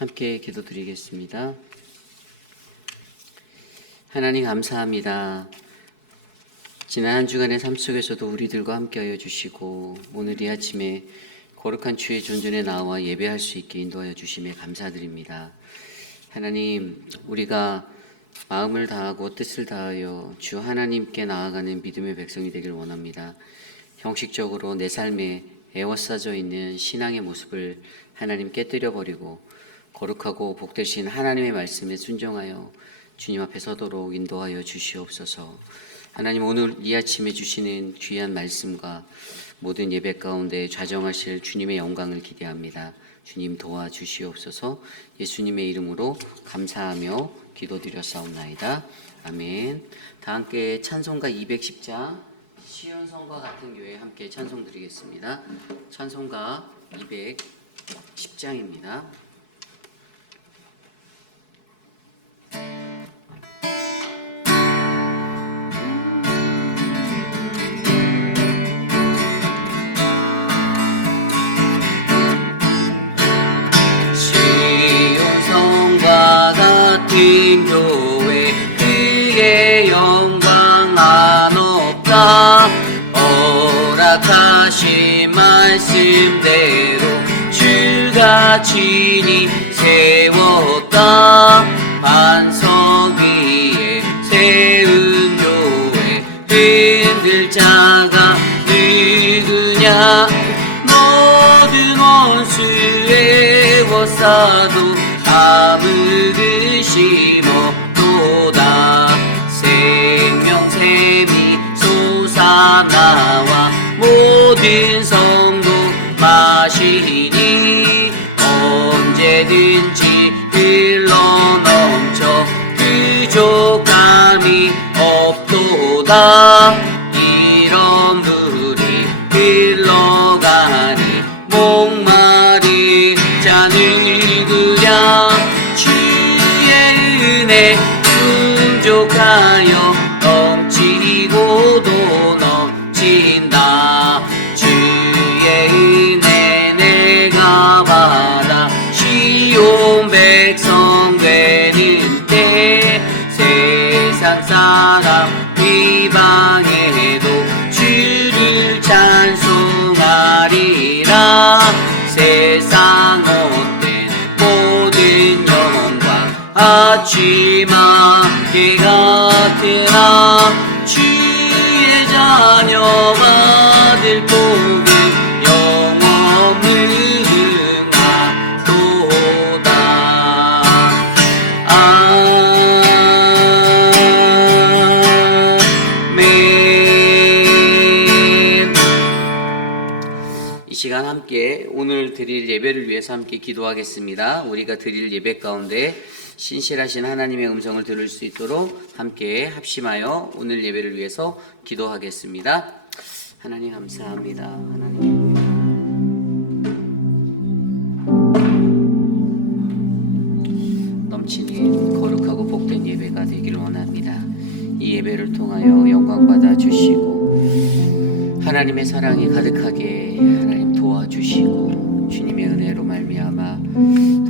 함께 기도드리겠습니다. 하나님 감사합니다. 지난 한 주간의 삶 속에서도 우리들과 함께하여 주시고 오늘 이 아침에 거룩한 주의 존전에 나와 예배할 수 있게 인도하여 주심에 감사드립니다. 하나님, 우리가 마음을 다하고 뜻을 다하여 주 하나님께 나아가는 믿음의 백성이 되길 원합니다. 형식적으로 내 삶에 에워싸져 있는 신앙의 모습을 하나님 깨뜨려 버리고 거룩하고 복되신 하나님의 말씀에 순종하여 주님 앞에 서도록 인도하여 주시옵소서. 하나님, 오늘 이 아침에 주시는 귀한 말씀과 모든 예배 가운데 좌정하실 주님의 영광을 기대합니다. 주님 도와주시옵소서. 예수님의 이름으로 감사하며 기도드렸사옵나이다. 아멘. 다 함께 찬송가 210장 시온성과 같은 교회 함께 찬송 드리겠습니다. 찬송가 210장입니다. 같은 교회 그의 영광 안 없다. 허락하신 말씀대로 주가 친히 세웠다. 반석 위에 세운 교회 흔들 자가 누구냐. 모든 원수 에워싸도 아무 근심 없도다. 생명샘이 솟아나와 모든 성도 마시니 언제든지 흘러넘쳐 부족함이 없도다. 이런 물이 흘러가니 목마른 자 누구냐. 주의 은혜 풍족하여 넘치고도 넘친다. 주의 은혜 내가 받아 시온 백성 되는 때 세상 사람 이방에도 주를 찬송하리라. 세상 못된 모든 영광 아침아 해 같으나 주의 자녀가 될 복은 영원무궁하도다. 아멘. 이 시간 함께 오늘 드릴 예배를 위해서 함께 기도하겠습니다. 우리가 드릴 예배 가운데 신실하신 하나님의 음성을 들을 수 있도록 함께 합심하여 오늘 예배를 위해서 기도하겠습니다. 하나님 감사합니다. 하나님 넘치는 거룩하고 복된 예배가 되기를 원합니다. 이 예배를 통하여 영광 받아 주시고 하나님의 사랑이 가득하게 하나님 도와주시고 주님의 은혜로 말미암아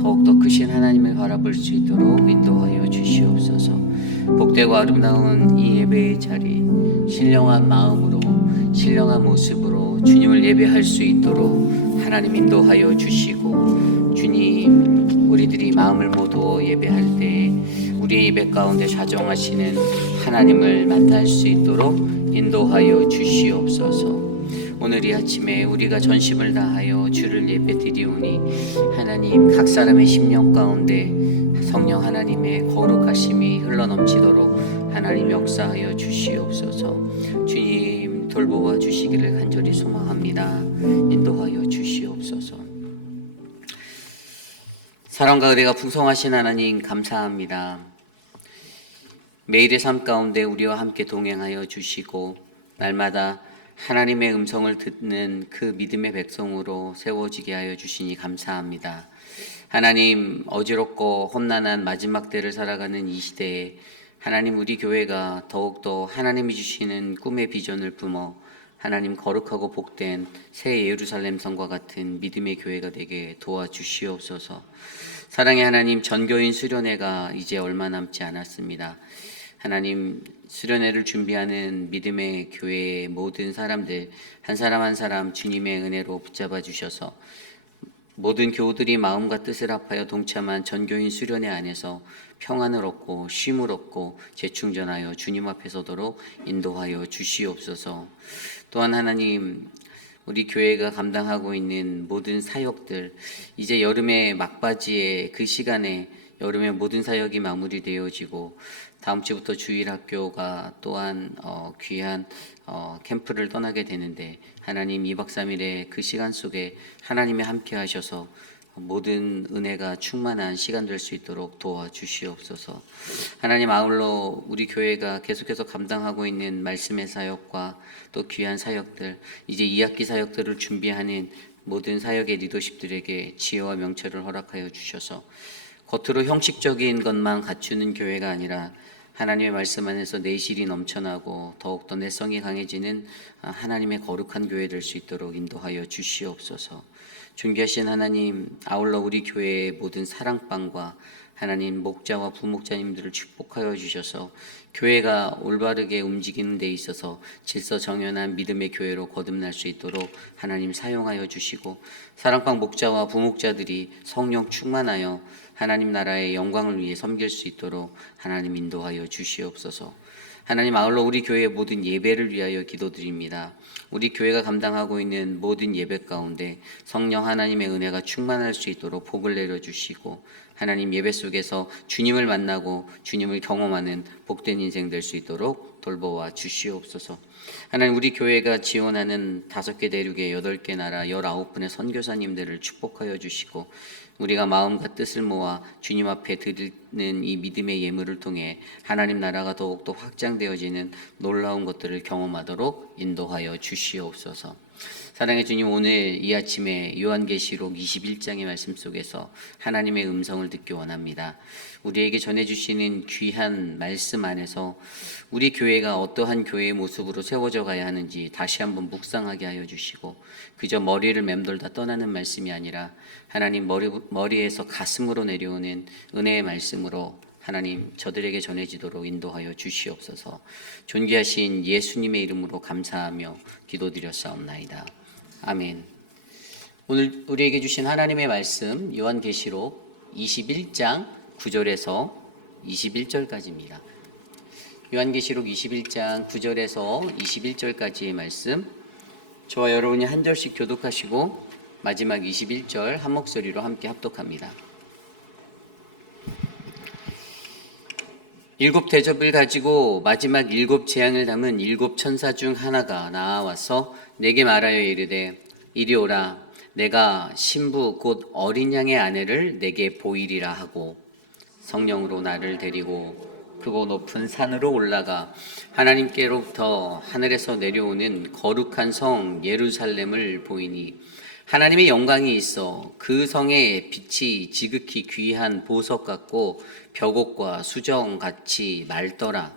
더욱더 크신 하나님을 바라볼 수 있도록 인도하여 주시옵소서. 복되고 아름다운 이 예배의 자리 신령한 마음으로 신령한 모습으로 주님을 예배할 수 있도록 하나님 인도하여 주시고 주님, 우리들이 마음을 모두 예배할 때 우리의 예배 가운데 좌정하시는 하나님을 만날 수 있도록 인도하여 주시옵소서. 오늘 이 아침에 우리가 전심을 다하여 주를 예배드리오니 하나님, 각 사람의 심령 가운데 성령 하나님의 거룩하심이 흘러넘치도록 하나님 역사하여 주시옵소서. 주님 돌보아 주시기를 간절히 소망합니다. 인도하여 주시옵소서. 사랑과 은혜가 풍성하신 하나님 감사합니다. 매일의 삶 가운데 우리와 함께 동행하여 주시고 날마다 하나님의 음성을 듣는 그 믿음의 백성으로 세워지게 하여 주시니 감사합니다. 하나님, 어지럽고 험난한 마지막 때를 살아가는 이 시대에 하나님, 우리 교회가 더욱더 하나님이 주시는 꿈의 비전을 품어 하나님 거룩하고 복된 새 예루살렘 성과 같은 믿음의 교회가 되게 도와주시옵소서. 사랑의 하나님, 전교인 수련회가 이제 얼마 남지 않았습니다. 하나님, 수련회를 준비하는 믿음의 교회의 모든 사람들 한 사람 한 사람 주님의 은혜로 붙잡아 주셔서 모든 교우들이 마음과 뜻을 합하여 동참한 전교인 수련회 안에서 평안을 얻고 쉼을 얻고 재충전하여 주님 앞에 서도록 인도하여 주시옵소서. 또한 하나님, 우리 교회가 감당하고 있는 모든 사역들, 이제 여름의 막바지에 그 시간에 여름의 모든 사역이 마무리되어지고 다음 주부터 주일학교가 또한 귀한 캠프를 떠나게 되는데, 하나님 2박 3일의 그 시간 속에 하나님이 함께 하셔서 모든 은혜가 충만한 시간 될 수 있도록 도와주시옵소서. 하나님, 아울러 우리 교회가 계속해서 감당하고 있는 말씀의 사역과 또 귀한 사역들, 이제 2학기 사역들을 준비하는 모든 사역의 리더십들에게 지혜와 명철을 허락하여 주셔서 겉으로 형식적인 것만 갖추는 교회가 아니라 하나님의 말씀 안에서 내실이 넘쳐나고 더욱더 내성이 강해지는 하나님의 거룩한 교회 될 수 있도록 인도하여 주시옵소서. 존귀하신 하나님, 아울러 우리 교회의 모든 사랑방과 하나님 목자와 부목자님들을 축복하여 주셔서 교회가 올바르게 움직이는 데 있어서 질서정연한 믿음의 교회로 거듭날 수 있도록 하나님 사용하여 주시고, 사랑방 목자와 부목자들이 성령 충만하여 하나님 나라의 영광을 위해 섬길 수 있도록 하나님 인도하여 주시옵소서. 하나님, 아울러 우리 교회의 모든 예배를 위하여 기도드립니다. 우리 교회가 감당하고 있는 모든 예배 가운데 성령 하나님의 은혜가 충만할 수 있도록 복을 내려주시고, 하나님 예배 속에서 주님을 만나고 주님을 경험하는 복된 인생 될 수 있도록 돌보아 주시옵소서. 하나님, 우리 교회가 지원하는 5개 대륙의 8개 나라 19분의 선교사님들을 축복하여 주시고, 우리가 마음과 뜻을 모아 주님 앞에 드리는 이 믿음의 예물을 통해 하나님 나라가 더욱더 확장되어지는 놀라운 것들을 경험하도록 인도하여 주시옵소서. 사랑의 주님, 오늘 이 아침에 요한계시록 21장의 말씀 속에서 하나님의 음성을 듣기 원합니다. 우리에게 전해주시는 귀한 말씀 안에서 우리 교회가 어떠한 교회의 모습으로 세워져 가야 하는지 다시 한번 묵상하게 하여 주시고, 그저 머리를 맴돌다 떠나는 말씀이 아니라 하나님 머리에서 가슴으로 내려오는 은혜의 말씀으로 하나님 저들에게 전해지도록 인도하여 주시옵소서. 존귀하신 예수님의 이름으로 감사하며 기도드렸사옵나이다. 아멘. 오늘 우리에게 주신 하나님의 말씀 요한계시록 21장 9절에서 21절까지입니다. 요한계시록 21장 9절에서 21절까지의 말씀, 저와 여러분이 한 절씩 교독하시고 마지막 21절 한 목소리로 함께 합독합니다. 7 대접을 가지고 마지막 7 재앙을 담은 7 천사 중 하나가 나와서 내게 말하여 이르되, 이리 오라. 내가 신부 곧 어린 양의 아내를 내게 보이리라 하고 성령으로 나를 데리고 크고 높은 산으로 올라가 하나님께로부터 하늘에서 내려오는 거룩한 성 예루살렘을 보이니, 하나님의 영광이 있어 그 성의 빛이 지극히 귀한 보석 같고 벽옥과 수정같이 맑더라.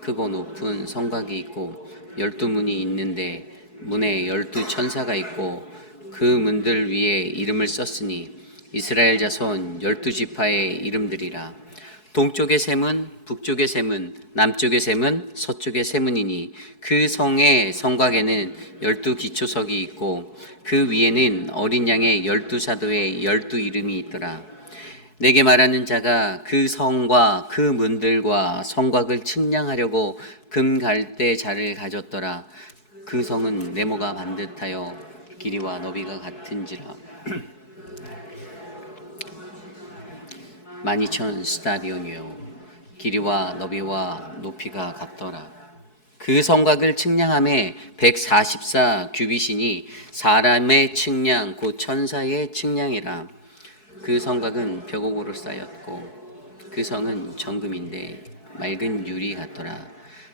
크고 높은 성곽이 있고 12문이 있는데 문에 12 천사가 있고 그 문들 위에 이름을 썼으니 이스라엘 자손 12지파의 이름들이라. 동쪽의 샘은 북쪽의 샘은 남쪽의 샘은 서쪽의 샘은이니 그 성의 성곽에는 12 기초석이 있고 그 위에는 어린 양의 12사도의 12 이름이 있더라. 내게 말하는 자가 그 성과 그 문들과 성곽을 측량하려고 금갈대 자를 가졌더라. 그 성은 네모가 반듯하여 길이와 너비가 같은지라. 12,000 스타디온이요 길이와 너비와 높이가 같더라. 그 성곽을 측량함에 144 규빗이니 사람의 측량 곧 천사의 측량이라. 그 성곽은 벽옥으로 쌓였고 그 성은 정금인데 맑은 유리 같더라.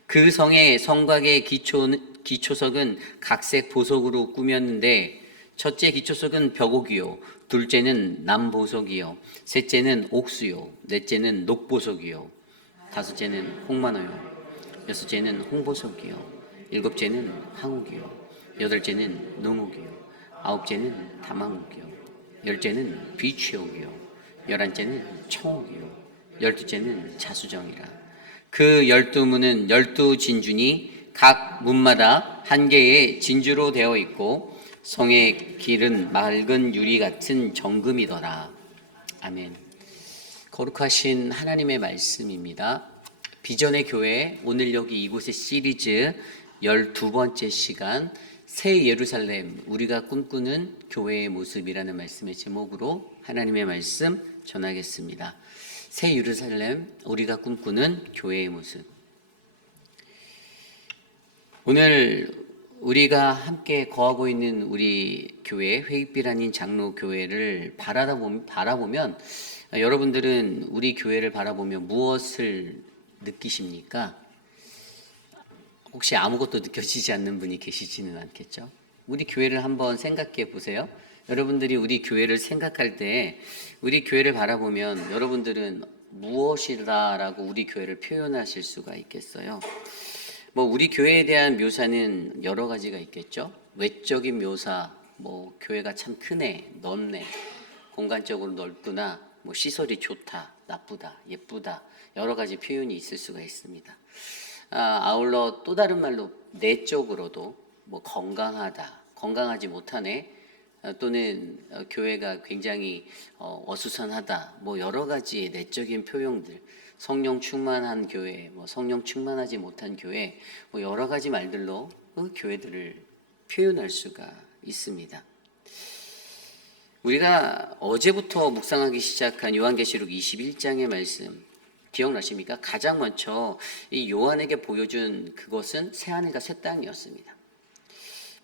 그 성의 성곽의 기초석은 각색 보석으로 꾸몄는데, 첫째 기초석은 벽옥이요, 둘째는 남보석이요, 셋째는 옥수요, 넷째는 녹보석이요, 다섯째는 홍만호요, 여섯째는 홍보석이요, 일곱째는 항옥이요. 여덟째는 농옥이요, 아홉째는 다망옥이요, 열째는 비취옥이요, 열한째는 청옥이요, 열두째는 자수정이라. 그 12문은 12진주니 각 문마다 한 개의 진주로 되어 있고 성의 길은 맑은 유리 같은 정금이더라. 아멘. 거룩하신 하나님의 말씀입니다. 비전의 교회, 오늘 여기 이곳의 시리즈 12번째 시간, 새 예루살렘, 우리가 꿈꾸는 교회의 모습이라는 말씀의 제목으로 하나님의 말씀 전하겠습니다. 새 예루살렘, 우리가 꿈꾸는 교회의 모습. 오늘 우리가 함께 거하고 있는 우리 교회, 회익빛 아닌 장로교회를 바라보면 여러분들은 우리 교회를 바라보면 무엇을 느끼십니까? 혹시 아무것도 느껴지지 않는 분이 계시지는 않겠죠? 우리 교회를 한번 생각해 보세요. 여러분들이 우리 교회를 생각할 때 우리 교회를 바라보면 여러분들은 무엇이다라고 우리 교회를 표현하실 수가 있겠어요? 우리 교회에 대한 묘사는 여러 가지가 있겠죠. 외적인 묘사, 교회가 참 크네, 넓네, 공간적으로 넓구나, 시설이 좋다, 나쁘다, 예쁘다, 여러 가지 표현이 있을 수가 있습니다. 아울러 또 다른 말로 내적으로도 건강하다, 건강하지 못하네, 또는 교회가 굉장히 어수선하다, 여러 가지의 내적인 표현들, 성령 충만한 교회, 성령 충만하지 못한 교회, 여러 가지 말들로 그 교회들을 표현할 수가 있습니다. 우리가 어제부터 묵상하기 시작한 요한계시록 21장의 말씀 기억나십니까? 가장 먼저 이 요한에게 보여준 그것은 새하늘과 새 땅이었습니다.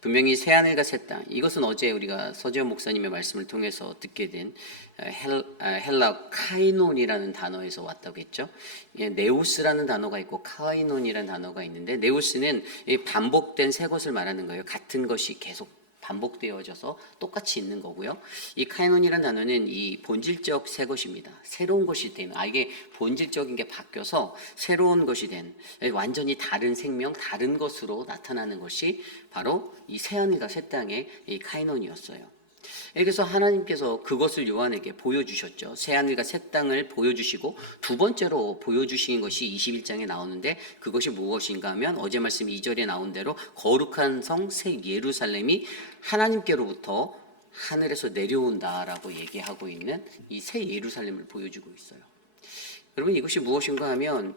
분명히 새하늘과 새 땅, 이것은 어제 우리가 서재원 목사님의 말씀을 통해서 듣게 된 헬라 카이논이라는 단어에서 왔다고 했죠. 네우스라는 단어가 있고 카이논이라는 단어가 있는데, 네우스는 반복된 새 것을 말하는 거예요. 같은 것이 계속 반복되어져서 똑같이 있는 거고요. 이 카이논이라는 단어는 이 본질적 새 것입니다. 새로운 것이 된, 이게 본질적인 게 바뀌어서 새로운 것이 된, 완전히 다른 생명, 다른 것으로 나타나는 것이 바로 이 새하늘과 새 땅의 이 카이논이었어요. 그래서 하나님께서 그것을 요한에게 보여주셨죠. 새하늘과 새 땅을 보여주시고 두 번째로 보여주신 것이 21장에 나오는데, 그것이 무엇인가 하면 어제 말씀 2절에 나온 대로 거룩한 성 새 예루살렘이 하나님께로부터 하늘에서 내려온다라고 얘기하고 있는 이 새 예루살렘을 보여주고 있어요. 여러분, 이것이 무엇인가 하면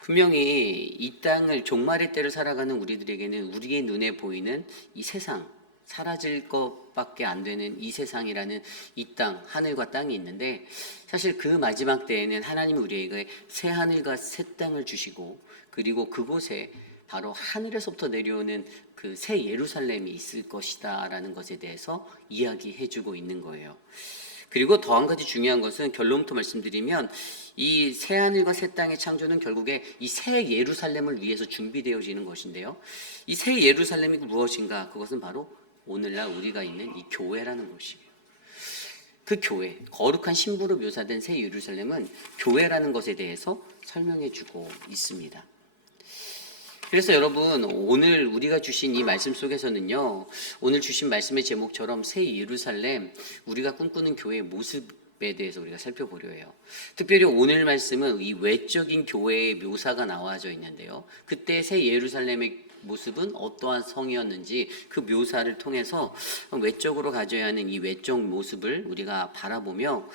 분명히 이 땅을, 종말의 때를 살아가는 우리들에게는 우리의 눈에 보이는 이 세상, 사라질 것밖에 안 되는 이 세상이라는 이 땅, 하늘과 땅이 있는데, 사실 그 마지막 때에는 하나님이 우리에게 새 하늘과 새 땅을 주시고, 그리고 그곳에 바로 하늘에서부터 내려오는 그 새 예루살렘이 있을 것이다 라는 것에 대해서 이야기해 주고 있는 거예요. 그리고 더 한 가지 중요한 것은, 결론부터 말씀드리면 이 새 하늘과 새 땅의 창조는 결국에 이 새 예루살렘을 위해서 준비되어지는 것인데요, 이 새 예루살렘이 무엇인가? 그것은 바로 오늘날 우리가 있는 이 교회라는 것이에요. 그 교회, 거룩한 신부로 묘사된 새 예루살렘은 교회라는 것에 대해서 설명해 주고 있습니다. 그래서 여러분, 오늘 우리가 주신 이 말씀 속에서는요, 오늘 주신 말씀의 제목처럼 새 예루살렘, 우리가 꿈꾸는 교회의 모습에 대해서 우리가 살펴보려 해요. 특별히 오늘 말씀은 이 외적인 교회의 묘사가 나와져 있는데요, 그때 새 예루살렘의 모습은 어떠한 성이었는지 그 묘사를 통해서 외적으로 가져야 하는 이 외적 모습을 우리가 바라보며,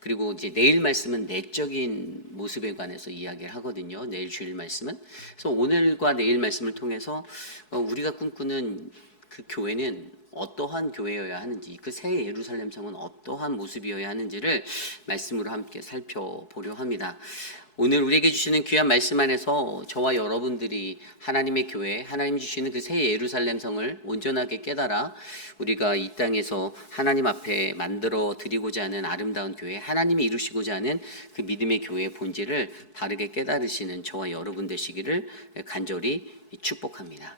그리고 이제 내일 말씀은 내적인 모습에 관해서 이야기를 하거든요. 내일 주일 말씀은. 그래서 오늘과 내일 말씀을 통해서 우리가 꿈꾸는 그 교회는 어떠한 교회여야 하는지, 그 새 예루살렘 성은 어떠한 모습이어야 하는지를 말씀으로 함께 살펴보려 합니다. 오늘 우리에게 주시는 귀한 말씀 안에서 저와 여러분들이 하나님의 교회, 하나님이 주시는 그 새 예루살렘 성을 온전하게 깨달아 우리가 이 땅에서 하나님 앞에 만들어 드리고자 하는 아름다운 교회, 하나님이 이루시고자 하는 그 믿음의 교회의 본질을 바르게 깨달으시는 저와 여러분 되시기를 간절히 축복합니다.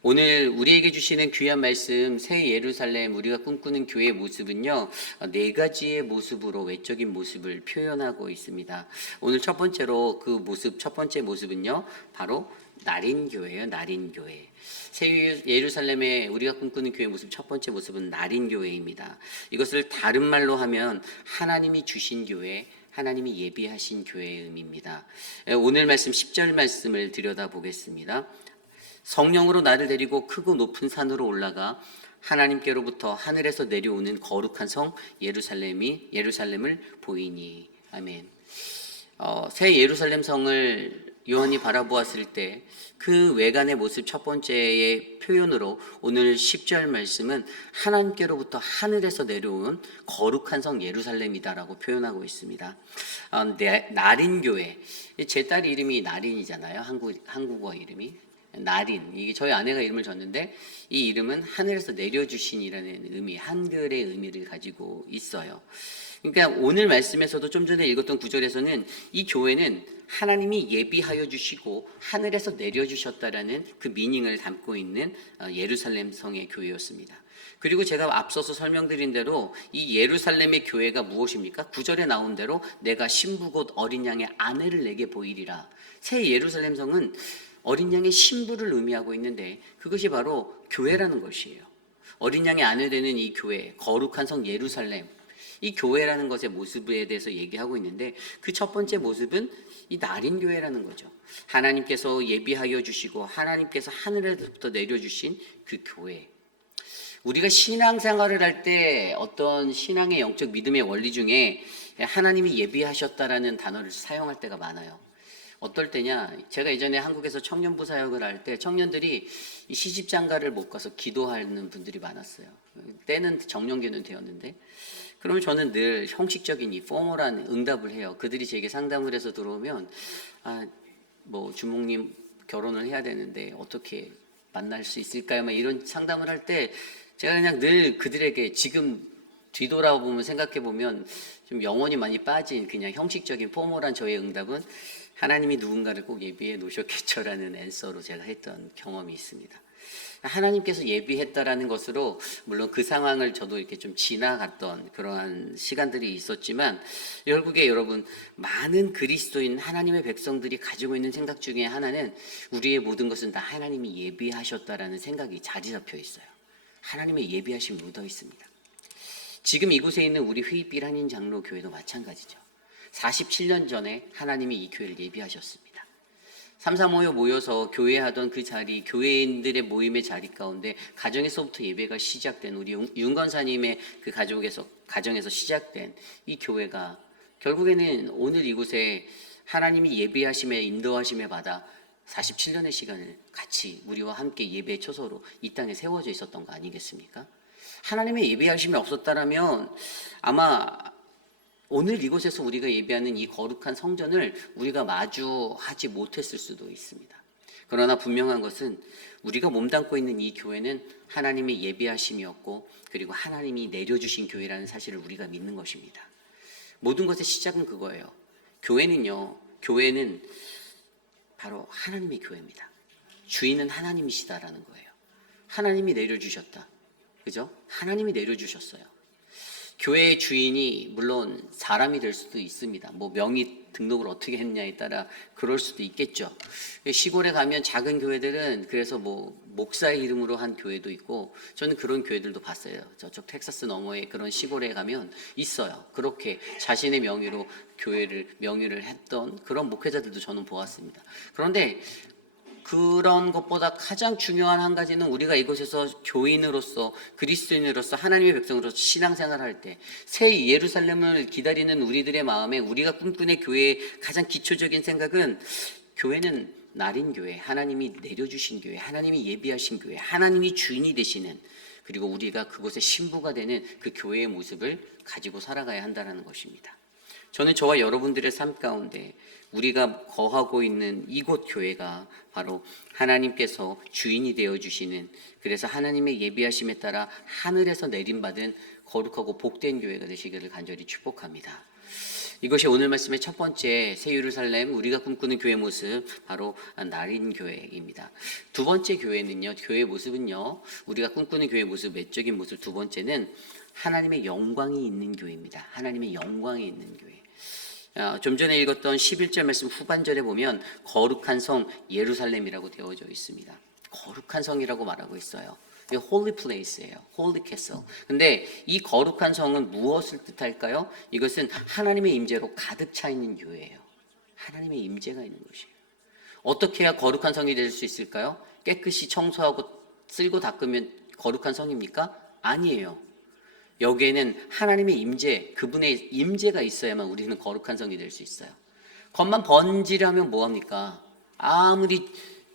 오늘 우리에게 주시는 귀한 말씀, 새 예루살렘, 우리가 꿈꾸는 교회의 모습은요, 네 가지의 모습으로 외적인 모습을 표현하고 있습니다. 오늘 첫 번째로 그 모습, 첫 번째 모습은요, 바로 날인교회예요. 날인교회. 새 예루살렘의 우리가 꿈꾸는 교회 모습, 첫 번째 모습은 날인교회입니다. 이것을 다른 말로 하면 하나님이 주신 교회, 하나님이 예비하신 교회의 의미입니다. 오늘 말씀 10절 말씀을 들여다보겠습니다. 성령으로 나를 데리고 크고 높은 산으로 올라가 하나님께로부터 하늘에서 내려오는 거룩한 성 예루살렘을 보이니. 아멘. 새 예루살렘 성을 요한이 바라보았을 때 그 외관의 모습 첫 번째의 표현으로 오늘 10절 말씀은 하나님께로부터 하늘에서 내려온 거룩한 성 예루살렘이다라고 표현하고 있습니다. 나린교회, 제 딸 이름이 나린이잖아요. 한국어 이름이 나린. 이게 저희 아내가 이름을 줬는데 이 이름은 하늘에서 내려주신이라는 의미, 한글의 의미를 가지고 있어요. 그러니까 오늘 말씀에서도 좀 전에 읽었던 구절에서는 이 교회는 하나님이 예비하여 주시고 하늘에서 내려주셨다라는 그 미닝을 담고 있는 예루살렘 성의 교회였습니다. 그리고 제가 앞서서 설명드린 대로 이 예루살렘의 교회가 무엇입니까? 9절에 나온 대로 내가 신부 곧 어린 양의 아내를 내게 보이리라. 새 예루살렘 성은 어린 양의 신부를 의미하고 있는데 그것이 바로 교회라는 것이에요. 어린 양의 아내 되는 이 교회, 거룩한 성 예루살렘, 이 교회라는 것의 모습에 대해서 얘기하고 있는데 그 첫 번째 모습은 이 날인교회라는 거죠. 하나님께서 예비하여 주시고 하나님께서 하늘에서부터 내려주신 그 교회. 우리가 신앙생활을 할 때 어떤 신앙의 영적 믿음의 원리 중에 하나님이 예비하셨다라는 단어를 사용할 때가 많아요. 어떨 때냐, 제가 예전에 한국에서 청년부 사역을 할 때 청년들이 이 시집장가를 못 가서 기도하는 분들이 많았어요. 때는 정년기는 되었는데, 그러면 저는 늘 형식적인 이 포멀한 응답을 해요. 그들이 제게 상담을 해서 들어오면 주목님 결혼을 해야 되는데 어떻게 만날 수 있을까요? 막 이런 상담을 할 때 제가 그냥 늘 그들에게 지금 뒤돌아보면 생각해보면 좀 영혼이 많이 빠진 그냥 형식적인 포멀한 저의 응답은 하나님이 누군가를 꼭 예비해 놓으셨겠죠라는 앤서로 제가 했던 경험이 있습니다. 하나님께서 예비했다라는 것으로 물론 그 상황을 저도 이렇게 좀 지나갔던 그러한 시간들이 있었지만 결국에 여러분 많은 그리스도인 하나님의 백성들이 가지고 있는 생각 중에 하나는 우리의 모든 것은 다 하나님이 예비하셨다라는 생각이 자리 잡혀 있어요. 하나님의 예비하심이 묻어 있습니다. 지금 이곳에 있는 우리 휘빛 한인 장로 교회도 마찬가지죠. 47년 전에 하나님이 이 교회를 예비하셨습니다. 335여 모여서 교회하던 그 자리, 교회인들의 모임의 자리 가운데 가정에서부터 예배가 시작된 우리 윤건사님의 그 가정에서 시작된 이 교회가 결국에는 오늘 이곳에 하나님이 예배하심에 인도하심에 받아 47년의 시간을 같이 우리와 함께 예배의 초소로 이 땅에 세워져 있었던 거 아니겠습니까? 하나님의 예배하심이 없었다라면 아마 오늘 이곳에서 우리가 예배하는 이 거룩한 성전을 우리가 마주하지 못했을 수도 있습니다. 그러나 분명한 것은 우리가 몸담고 있는 이 교회는 하나님의 예배하심이었고 그리고 하나님이 내려주신 교회라는 사실을 우리가 믿는 것입니다. 모든 것의 시작은 그거예요. 교회는 바로 하나님의 교회입니다. 주인은 하나님이시다라는 거예요. 하나님이 내려주셨다. 그죠? 하나님이 내려주셨어요. 교회의 주인이 물론 사람이 될 수도 있습니다. 명의 등록을 어떻게 했냐에 따라 그럴 수도 있겠죠. 시골에 가면 작은 교회들은 그래서 목사의 이름으로 한 교회도 있고 저는 그런 교회들도 봤어요. 저쪽 텍사스 너머에 그런 시골에 가면 있어요. 그렇게 자신의 명의로 명의를 했던 그런 목회자들도 저는 보았습니다. 그런데 그런 것보다 가장 중요한 한 가지는 우리가 이곳에서 교인으로서 그리스도인으로서 하나님의 백성으로서 신앙생활할 때 새 예루살렘을 기다리는 우리들의 마음에 우리가 꿈꾸는 교회의 가장 기초적인 생각은 교회는 날인 교회, 하나님이 내려주신 교회, 하나님이 예비하신 교회, 하나님이 주인이 되시는 그리고 우리가 그곳의 신부가 되는 그 교회의 모습을 가지고 살아가야 한다는 것입니다. 저는 저와 여러분들의 삶 가운데 우리가 거하고 있는 이곳 교회가 바로 하나님께서 주인이 되어주시는 그래서 하나님의 예비하심에 따라 하늘에서 내림받은 거룩하고 복된 교회가 되시기를 간절히 축복합니다. 이것이 오늘 말씀의 첫 번째 새 예루살렘 우리가 꿈꾸는 교회 모습 바로 날인 교회입니다. 두 번째 교회는요, 교회의 모습은요, 우리가 꿈꾸는 교회의 모습, 외적인 모습 두 번째는 하나님의 영광이 있는 교회입니다. 하나님의 영광이 있는 교회. 좀 전에 읽었던 11절 말씀 후반절에 보면 거룩한 성 예루살렘이라고 되어져 있습니다. 거룩한 성이라고 말하고 있어요. holy place예요. holy castle. 근데 이 거룩한 성은 무엇을 뜻할까요? 이것은 하나님의 임재로 가득 차 있는 교회예요. 하나님의 임재가 있는 곳이에요. 어떻게 해야 거룩한 성이 될 수 있을까요? 깨끗이 청소하고 쓸고 닦으면 거룩한 성입니까? 아니에요. 여기에는 하나님의 임재, 그분의 임재가 있어야만 우리는 거룩한 성이 될 수 있어요. 겉만 번지르하면 뭐합니까? 아무리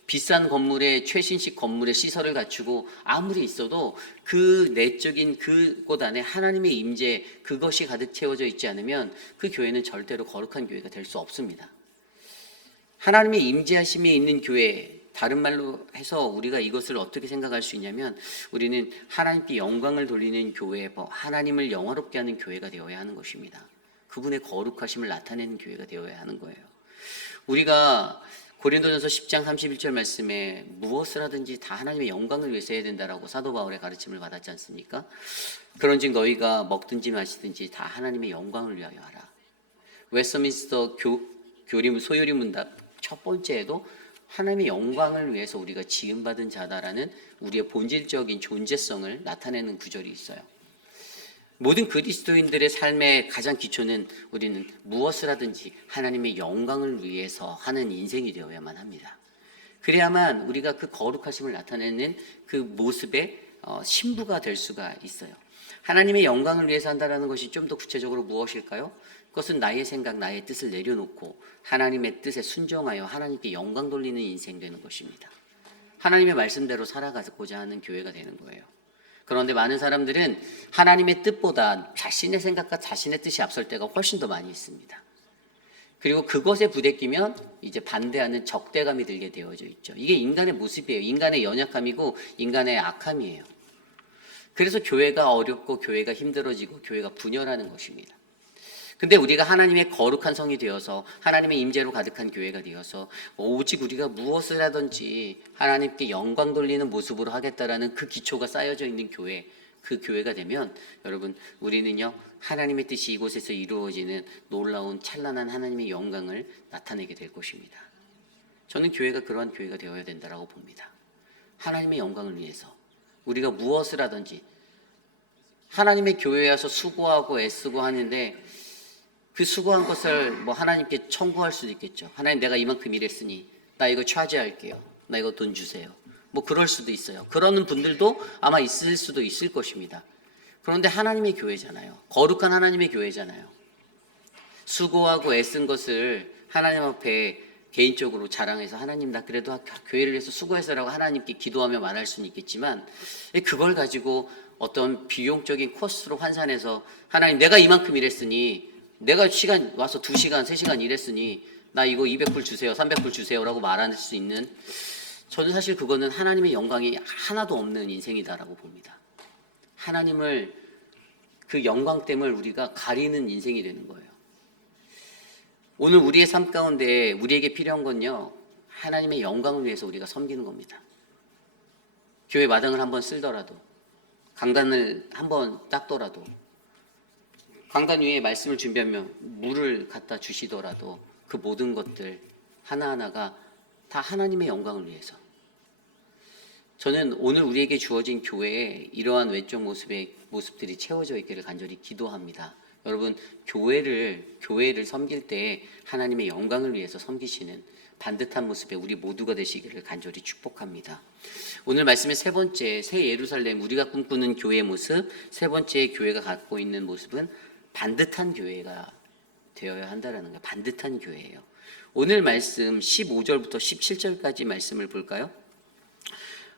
비싼 건물에 최신식 건물에 시설을 갖추고 아무리 있어도 그 내적인 그곳 안에 하나님의 임재, 그것이 가득 채워져 있지 않으면 그 교회는 절대로 거룩한 교회가 될 수 없습니다. 하나님의 임재하심이 있는 교회, 다른 말로 해서 우리가 이것을 어떻게 생각할 수 있냐면 우리는 하나님께 영광을 돌리는 교회, 하나님을 영화롭게 하는 교회가 되어야 하는 것입니다. 그분의 거룩하심을 나타내는 교회가 되어야 하는 거예요. 우리가 고린도전서 10장 31절 말씀에 무엇을 하든지 다 하나님의 영광을 위해서 해야 된다라고 사도 바울의 가르침을 받았지 않습니까? 그런즉 너희가 먹든지 마시든지 다 하나님의 영광을 위하여 하라. 웨스트민스터 교리 소요리 문답 첫 번째에도 하나님의 영광을 위해서 우리가 지음받은 자다라는 우리의 본질적인 존재성을 나타내는 구절이 있어요. 모든 그리스도인들의 삶의 가장 기초는 우리는 무엇을 하든지 하나님의 영광을 위해서 하는 인생이 되어야만 합니다. 그래야만 우리가 그 거룩하심을 나타내는 그 모습의 신부가 될 수가 있어요. 하나님의 영광을 위해서 한다는 것이 좀 더 구체적으로 무엇일까요? 그것은 나의 생각, 나의 뜻을 내려놓고 하나님의 뜻에 순종하여 하나님께 영광 돌리는 인생 되는 것입니다. 하나님의 말씀대로 살아가고자 하는 교회가 되는 거예요. 그런데 많은 사람들은 하나님의 뜻보다 자신의 생각과 자신의 뜻이 앞설 때가 훨씬 더 많이 있습니다. 그리고 그것에 부대끼면 이제 반대하는 적대감이 들게 되어져 있죠. 이게 인간의 모습이에요. 인간의 연약함이고 인간의 악함이에요. 그래서 교회가 어렵고 교회가 힘들어지고 교회가 분열하는 것입니다. 근데 우리가 하나님의 거룩한 성이 되어서 하나님의 임재로 가득한 교회가 되어서 오직 우리가 무엇을 하든지 하나님께 영광 돌리는 모습으로 하겠다라는 그 기초가 쌓여져 있는 교회, 그 교회가 되면 여러분 우리는요 하나님의 뜻이 이곳에서 이루어지는 놀라운 찬란한 하나님의 영광을 나타내게 될 것입니다. 저는 교회가 그러한 교회가 되어야 된다라고 봅니다. 하나님의 영광을 위해서 우리가 무엇을 하든지 하나님의 교회에 와서 수고하고 애쓰고 하는데 그 수고한 것을 하나님께 청구할 수도 있겠죠. 하나님 내가 이만큼 일했으니 나 이거 차지할게요. 나 이거 돈 주세요. 그럴 수도 있어요. 그러는 분들도 아마 있을 수도 있을 것입니다. 그런데 하나님의 교회잖아요. 거룩한 하나님의 교회잖아요. 수고하고 애쓴 것을 하나님 앞에 개인적으로 자랑해서 하나님 나 그래도 교회를 위해서 수고해서라고 하나님께 기도하며 말할 수는 있겠지만 그걸 가지고 어떤 비용적인 코스로 환산해서 하나님 내가 이만큼 일했으니 내가 시간 와서 2시간, 3시간 일했으니 나 이거 200불 주세요, 300불 주세요라고 말할 수 있는 저는 사실 그거는 하나님의 영광이 하나도 없는 인생이다라고 봅니다. 하나님을 그 영광됨을 우리가 가리는 인생이 되는 거예요. 오늘 우리의 삶 가운데 우리에게 필요한 건요 하나님의 영광을 위해서 우리가 섬기는 겁니다. 교회 마당을 한번 쓸더라도 강단을 한번 닦더라도 강단 위에 말씀을 준비하며 물을 갖다 주시더라도 그 모든 것들 하나하나가 다 하나님의 영광을 위해서 저는 오늘 우리에게 주어진 교회에 이러한 외적 모습들이 채워져 있기를 간절히 기도합니다. 여러분 교회를 섬길 때 하나님의 영광을 위해서 섬기시는 반듯한 모습의 우리 모두가 되시기를 간절히 축복합니다. 오늘 말씀의 세 번째 새 예루살렘 우리가 꿈꾸는 교회의 모습 세 번째 교회가 갖고 있는 모습은 반듯한 교회가 되어야 한다라는 거예요. 반듯한 교회예요. 오늘 말씀 15절부터 17절까지 말씀을 볼까요?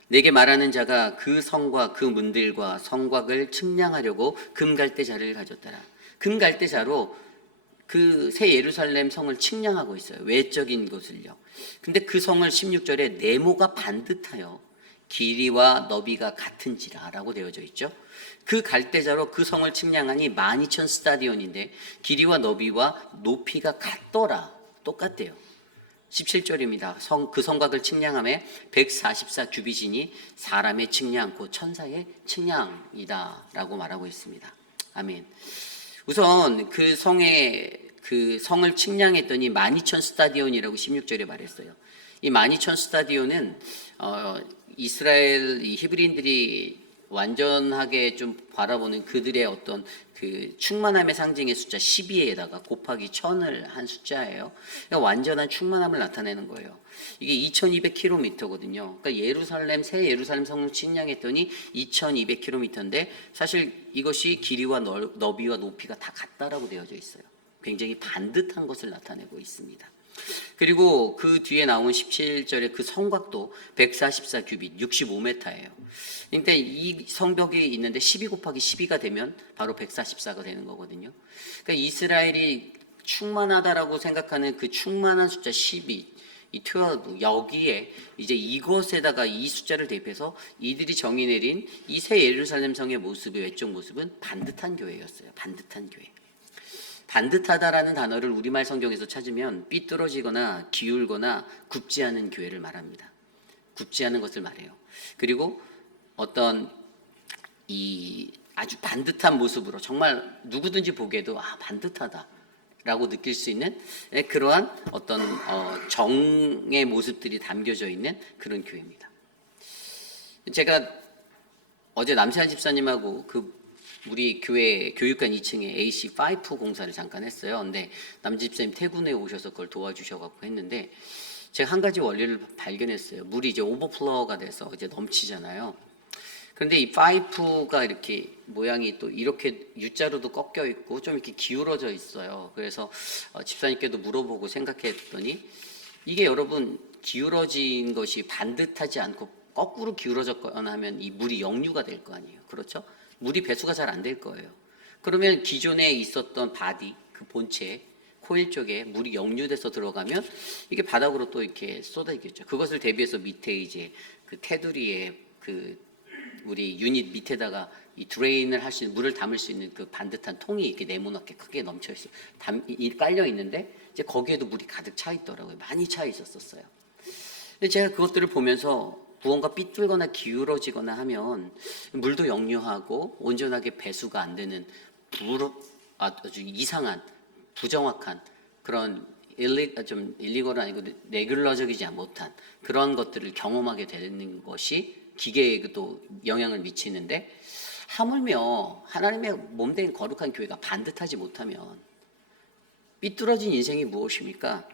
내게 말하는 자가 그 성과 그 문들과 성곽을 측량하려고 금갈대자를 가졌더라. 금갈대자로 그 새 예루살렘 성을 측량하고 있어요. 외적인 것을요. 근데 그 성을 16절에 네모가 반듯하여 길이와 너비가 같은지라라고 되어져 있죠. 그 갈대자로 그 성을 측량하니 12,000 스타디온인데 길이와 너비와 높이가 같더라. 똑같대요. 17절입니다. 그 성곽을 측량함에 144 규빗이니 사람의 측량 곧 천사의 측량이다 라고 말하고 있습니다. 아멘. 우선 그 성의 그 성을 측량했더니 12,000 스타디온이라고 16절에 말했어요. 이 12,000 스타디온은 이스라엘 이 히브리인들이 완전하게 좀 바라보는 그들의 어떤 그 충만함의 상징의 숫자 12에다가 곱하기 1000을 한 숫자예요. 그러니까 완전한 충만함을 나타내는 거예요. 이게 2200km거든요. 그러니까 새 예루살렘 성을 측량했더니 2200km인데 사실 이것이 길이와 너비와 높이가 다 같다라고 되어져 있어요. 굉장히 반듯한 것을 나타내고 있습니다. 그리고 그 뒤에 나온 17절에 그 성곽도 144규빗 65m예요. 그러니까 이 성벽이 있는데 12 곱하기 12가 되면 바로 144가 되는 거거든요. 그러니까 이스라엘이 충만하다라고 생각하는 그 충만한 숫자 12, 이 12, 여기에 이제 이것에다가 이 숫자를 대입해서 이들이 정의 내린 이 새 예루살렘 성의 모습의 외적 모습은 반듯한 교회였어요. 반듯한 교회. 반듯하다라는 단어를 우리말 성경에서 찾으면 삐뚤어지거나 기울거나 굽지 않은 교회를 말합니다. 굽지 않은 것을 말해요. 그리고 어떤 이 아주 반듯한 모습으로 정말 누구든지 보기에도 반듯하다라고 느낄 수 있는 그러한 어떤 정의 모습들이 담겨져 있는 그런 교회입니다. 제가 어제 남세한 집사님하고 우리 교회 교육관 2층에 AC5 공사를 잠깐 했어요. 근데 남 집사님 퇴근에 오셔서 그걸 도와주셔갖고 했는데 제가 한 가지 원리를 발견했어요. 물이 이제 오버플로어가 돼서 이제 넘치잖아요. 그런데 이 파이프가 이렇게 모양이 또 이렇게 U자로도 꺾여 있고 좀 이렇게 기울어져 있어요. 그래서 집사님께도 물어보고 생각했더니 이게 여러분 기울어진 것이 반듯하지 않고 거꾸로 기울어졌거나 하면 이 물이 역류가 될 거 아니에요. 그렇죠? 물이 배수가 잘 안 될 거예요. 그러면 기존에 있었던 바디, 그 본체, 코일 쪽에 물이 역류돼서 들어가면 이게 바닥으로 또 이렇게 쏟아지겠죠. 그것을 대비해서 밑에 이제 그 테두리에 그 우리 유닛 밑에다가 이 드레인을 할 수 있는 물을 담을 수 있는 그 반듯한 통이 이렇게 네모나게 크게 넘쳐 있어요. 깔려 있는데 이제 거기에도 물이 가득 차 있더라고요. 많이 차 있었어요. 근데 제가 그것들을 보면서 무언가 삐뚤거나 기울어지거나 하면 물도 역류하고 온전하게 배수가 안 되는 아주 이상한 부정확한 그런 좀 일리거는 아니고 레귤러적이지 못한 그런 것들을 경험하게 되는 것이 기계에도 영향을 미치는데 하물며 하나님의 몸된 거룩한 교회가 반듯하지 못하면 삐뚤어진 인생이 무엇입니까?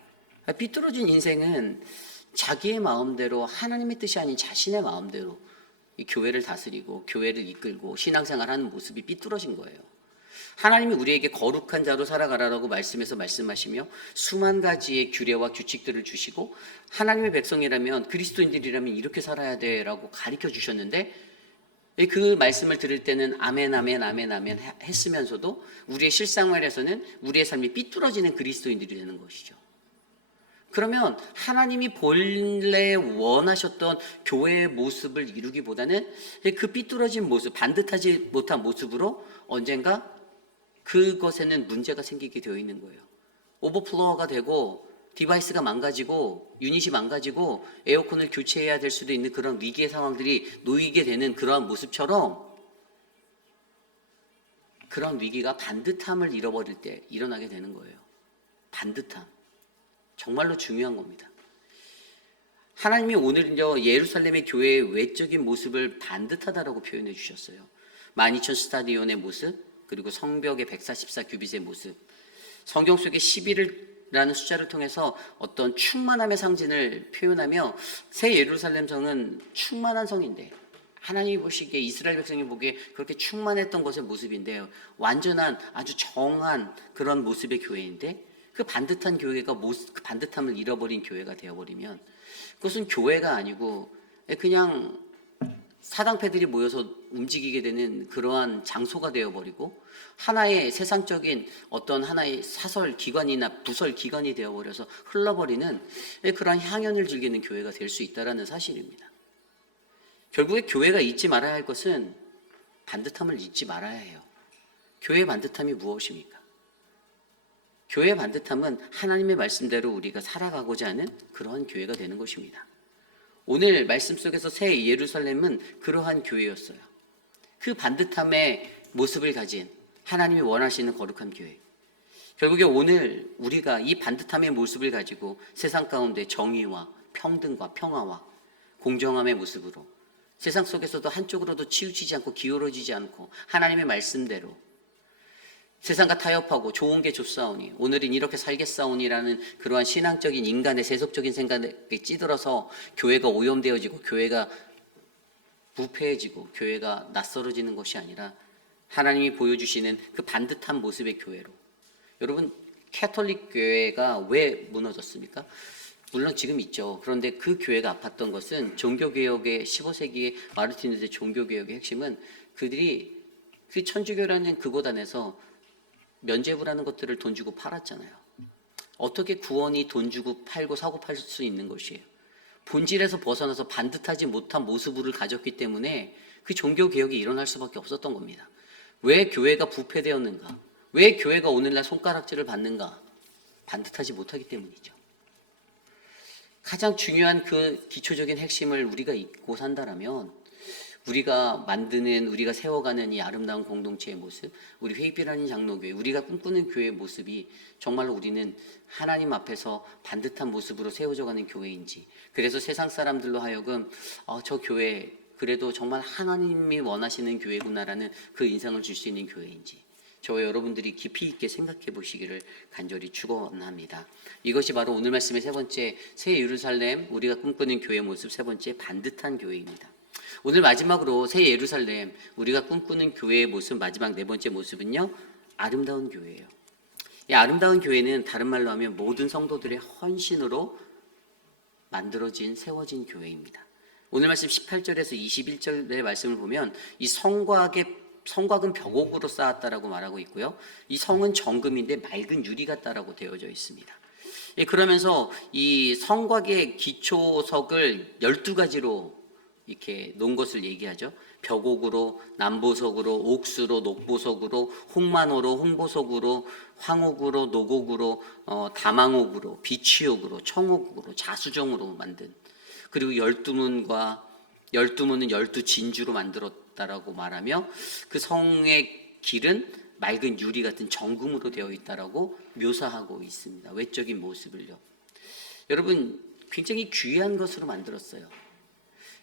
삐뚤어진 인생은 자기의 마음대로 하나님의 뜻이 아닌 자신의 마음대로 이 교회를 다스리고 교회를 이끌고 신앙생활하는 모습이 삐뚤어진 거예요. 하나님이 우리에게 거룩한 자로 살아가라라고 말씀해서 말씀하시며 수만 가지의 규례와 규칙들을 주시고 하나님의 백성이라면 그리스도인들이라면 이렇게 살아야 돼라고 가르쳐 주셨는데 그 말씀을 들을 때는 아멘 아멘 아멘 아멘 했으면서도 우리의 실생활에서는 우리의 삶이 삐뚤어지는 그리스도인들이 되는 것이죠. 그러면 하나님이 본래 원하셨던 교회의 모습을 이루기보다는 그 삐뚤어진 모습, 반듯하지 못한 모습으로 언젠가 그것에는 문제가 생기게 되어 있는 거예요. 오버플로어가 되고 디바이스가 망가지고 유닛이 망가지고 에어컨을 교체해야 될 수도 있는 그런 위기의 상황들이 놓이게 되는 그러한 모습처럼 그런 위기가 반듯함을 잃어버릴 때 일어나게 되는 거예요. 반듯함. 정말로 중요한 겁니다. 하나님이 오늘은요 예루살렘의 교회의 외적인 모습을 반듯하다라고 표현해 주셨어요. 12,000 스타디온의 모습, 그리고 성벽의 144규빗의 모습, 성경 속의 11이라는 숫자를 통해서 어떤 충만함의 상징을 표현하며 새 예루살렘 성은 충만한 성인데 하나님이 보시기에 이스라엘 백성이 보기에 그렇게 충만했던 것의 모습인데요. 완전한 아주 정한 그런 모습의 교회인데 그 반듯한 교회가 그 반듯함을 잃어버린 교회가 되어버리면 그것은 교회가 아니고 그냥 사당패들이 모여서 움직이게 되는 그러한 장소가 되어버리고 하나의 세상적인 어떤 하나의 사설 기관이나 부설 기관이 되어버려서 흘러버리는 그러한 향연을 즐기는 교회가 될 수 있다는 사실입니다. 결국에 교회가 잊지 말아야 할 것은 반듯함을 잊지 말아야 해요. 교회의 반듯함이 무엇입니까? 교회의 반듯함은 하나님의 말씀대로 우리가 살아가고자 하는 그러한 교회가 되는 것입니다. 오늘 말씀 속에서 새 예루살렘은 그러한 교회였어요. 그 반듯함의 모습을 가진 하나님이 원하시는 거룩한 교회. 결국에 오늘 우리가 이 반듯함의 모습을 가지고 세상 가운데 정의와 평등과 평화와 공정함의 모습으로 세상 속에서도 한쪽으로도 치우치지 않고 기울어지지 않고 하나님의 말씀대로 세상과 타협하고 좋은 게 좋사오니 오늘은 이렇게 살겠사오니라는 그러한 신앙적인 인간의 세속적인 생각에 찌들어서 교회가 오염되어지고 교회가 부패해지고 교회가 낯설어지는 것이 아니라 하나님이 보여주시는 그 반듯한 모습의 교회로. 여러분, 캐톨릭 교회가 왜 무너졌습니까? 물론 지금 있죠. 그런데 그 교회가 아팠던 것은 종교개혁의 15세기의 마르틴 루터 종교개혁의 핵심은 그들이 그 천주교라는 그곳 안에서 면죄부라는 것들을 돈 주고 팔았잖아요. 어떻게 구원이 돈 주고 팔고 사고 팔 수 있는 것이에요? 본질에서 벗어나서 반듯하지 못한 모습을 가졌기 때문에 그 종교개혁이 일어날 수밖에 없었던 겁니다. 왜 교회가 부패되었는가? 왜 교회가 오늘날 손가락질을 받는가? 반듯하지 못하기 때문이죠. 가장 중요한 그 기초적인 핵심을 우리가 잊고 산다라면 우리가 만드는, 우리가 세워가는 이 아름다운 공동체의 모습, 우리 회입이라는 장로교회, 우리가 꿈꾸는 교회의 모습이 정말로 우리는 하나님 앞에서 반듯한 모습으로 세워져가는 교회인지, 그래서 세상 사람들로 하여금 저 교회 그래도 정말 하나님이 원하시는 교회구나라는 그 인상을 줄 수 있는 교회인지 저와 여러분들이 깊이 있게 생각해 보시기를 간절히 축원합니다. 이것이 바로 오늘 말씀의 세 번째, 새 예루살렘, 우리가 꿈꾸는 교회의 모습, 세 번째 반듯한 교회입니다. 오늘 마지막으로 새 예루살렘, 우리가 꿈꾸는 교회의 모습, 마지막 네 번째 모습은요, 아름다운 교회예요. 이 아름다운 교회는 다른 말로 하면 모든 성도들의 헌신으로 만들어진, 세워진 교회입니다. 오늘 말씀 18절에서 21절의 말씀을 보면 이 성곽은 벽옥으로 쌓았다라고 말하고 있고요. 이 성은 정금인데 맑은 유리 같다라고 되어져 있습니다. 그러면서 이 성곽의 기초석을 12가지로 이렇게 놓은 것을 얘기하죠. 벽옥으로, 남보석으로, 옥수로, 녹보석으로, 홍만호로, 홍보석으로, 황옥으로, 녹옥으로, 다망옥으로, 비취옥으로, 청옥으로, 자수정으로 만든, 그리고 12문과 12문은 12진주로 만들었다라고 말하며 그 성의 길은 맑은 유리 같은 정금으로 되어 있다라고 묘사하고 있습니다. 외적인 모습을요. 여러분, 굉장히 귀한 것으로 만들었어요.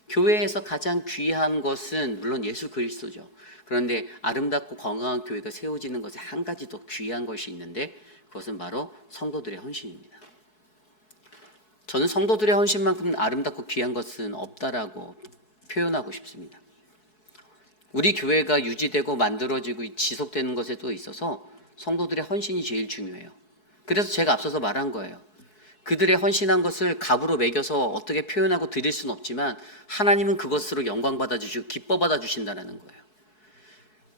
교회에서 가장 귀한 것은 물론 예수 그리스도죠. 그런데 아름답고 건강한 교회가 세워지는 것에 한 가지 더 귀한 것이 있는데 그것은 바로 성도들의 헌신입니다. 저는 성도들의 헌신만큼 아름답고 귀한 것은 없다라고 표현하고 싶습니다. 우리 교회가 유지되고 만들어지고 지속되는 것에도 있어서 성도들의 헌신이 제일 중요해요. 그래서 제가 앞서서 말한 거예요. 그들의 헌신한 것을 값으로 매겨서 어떻게 표현하고 드릴 수는 없지만 하나님은 그것으로 영광 받아주시고 기뻐 받아주신다는 거예요.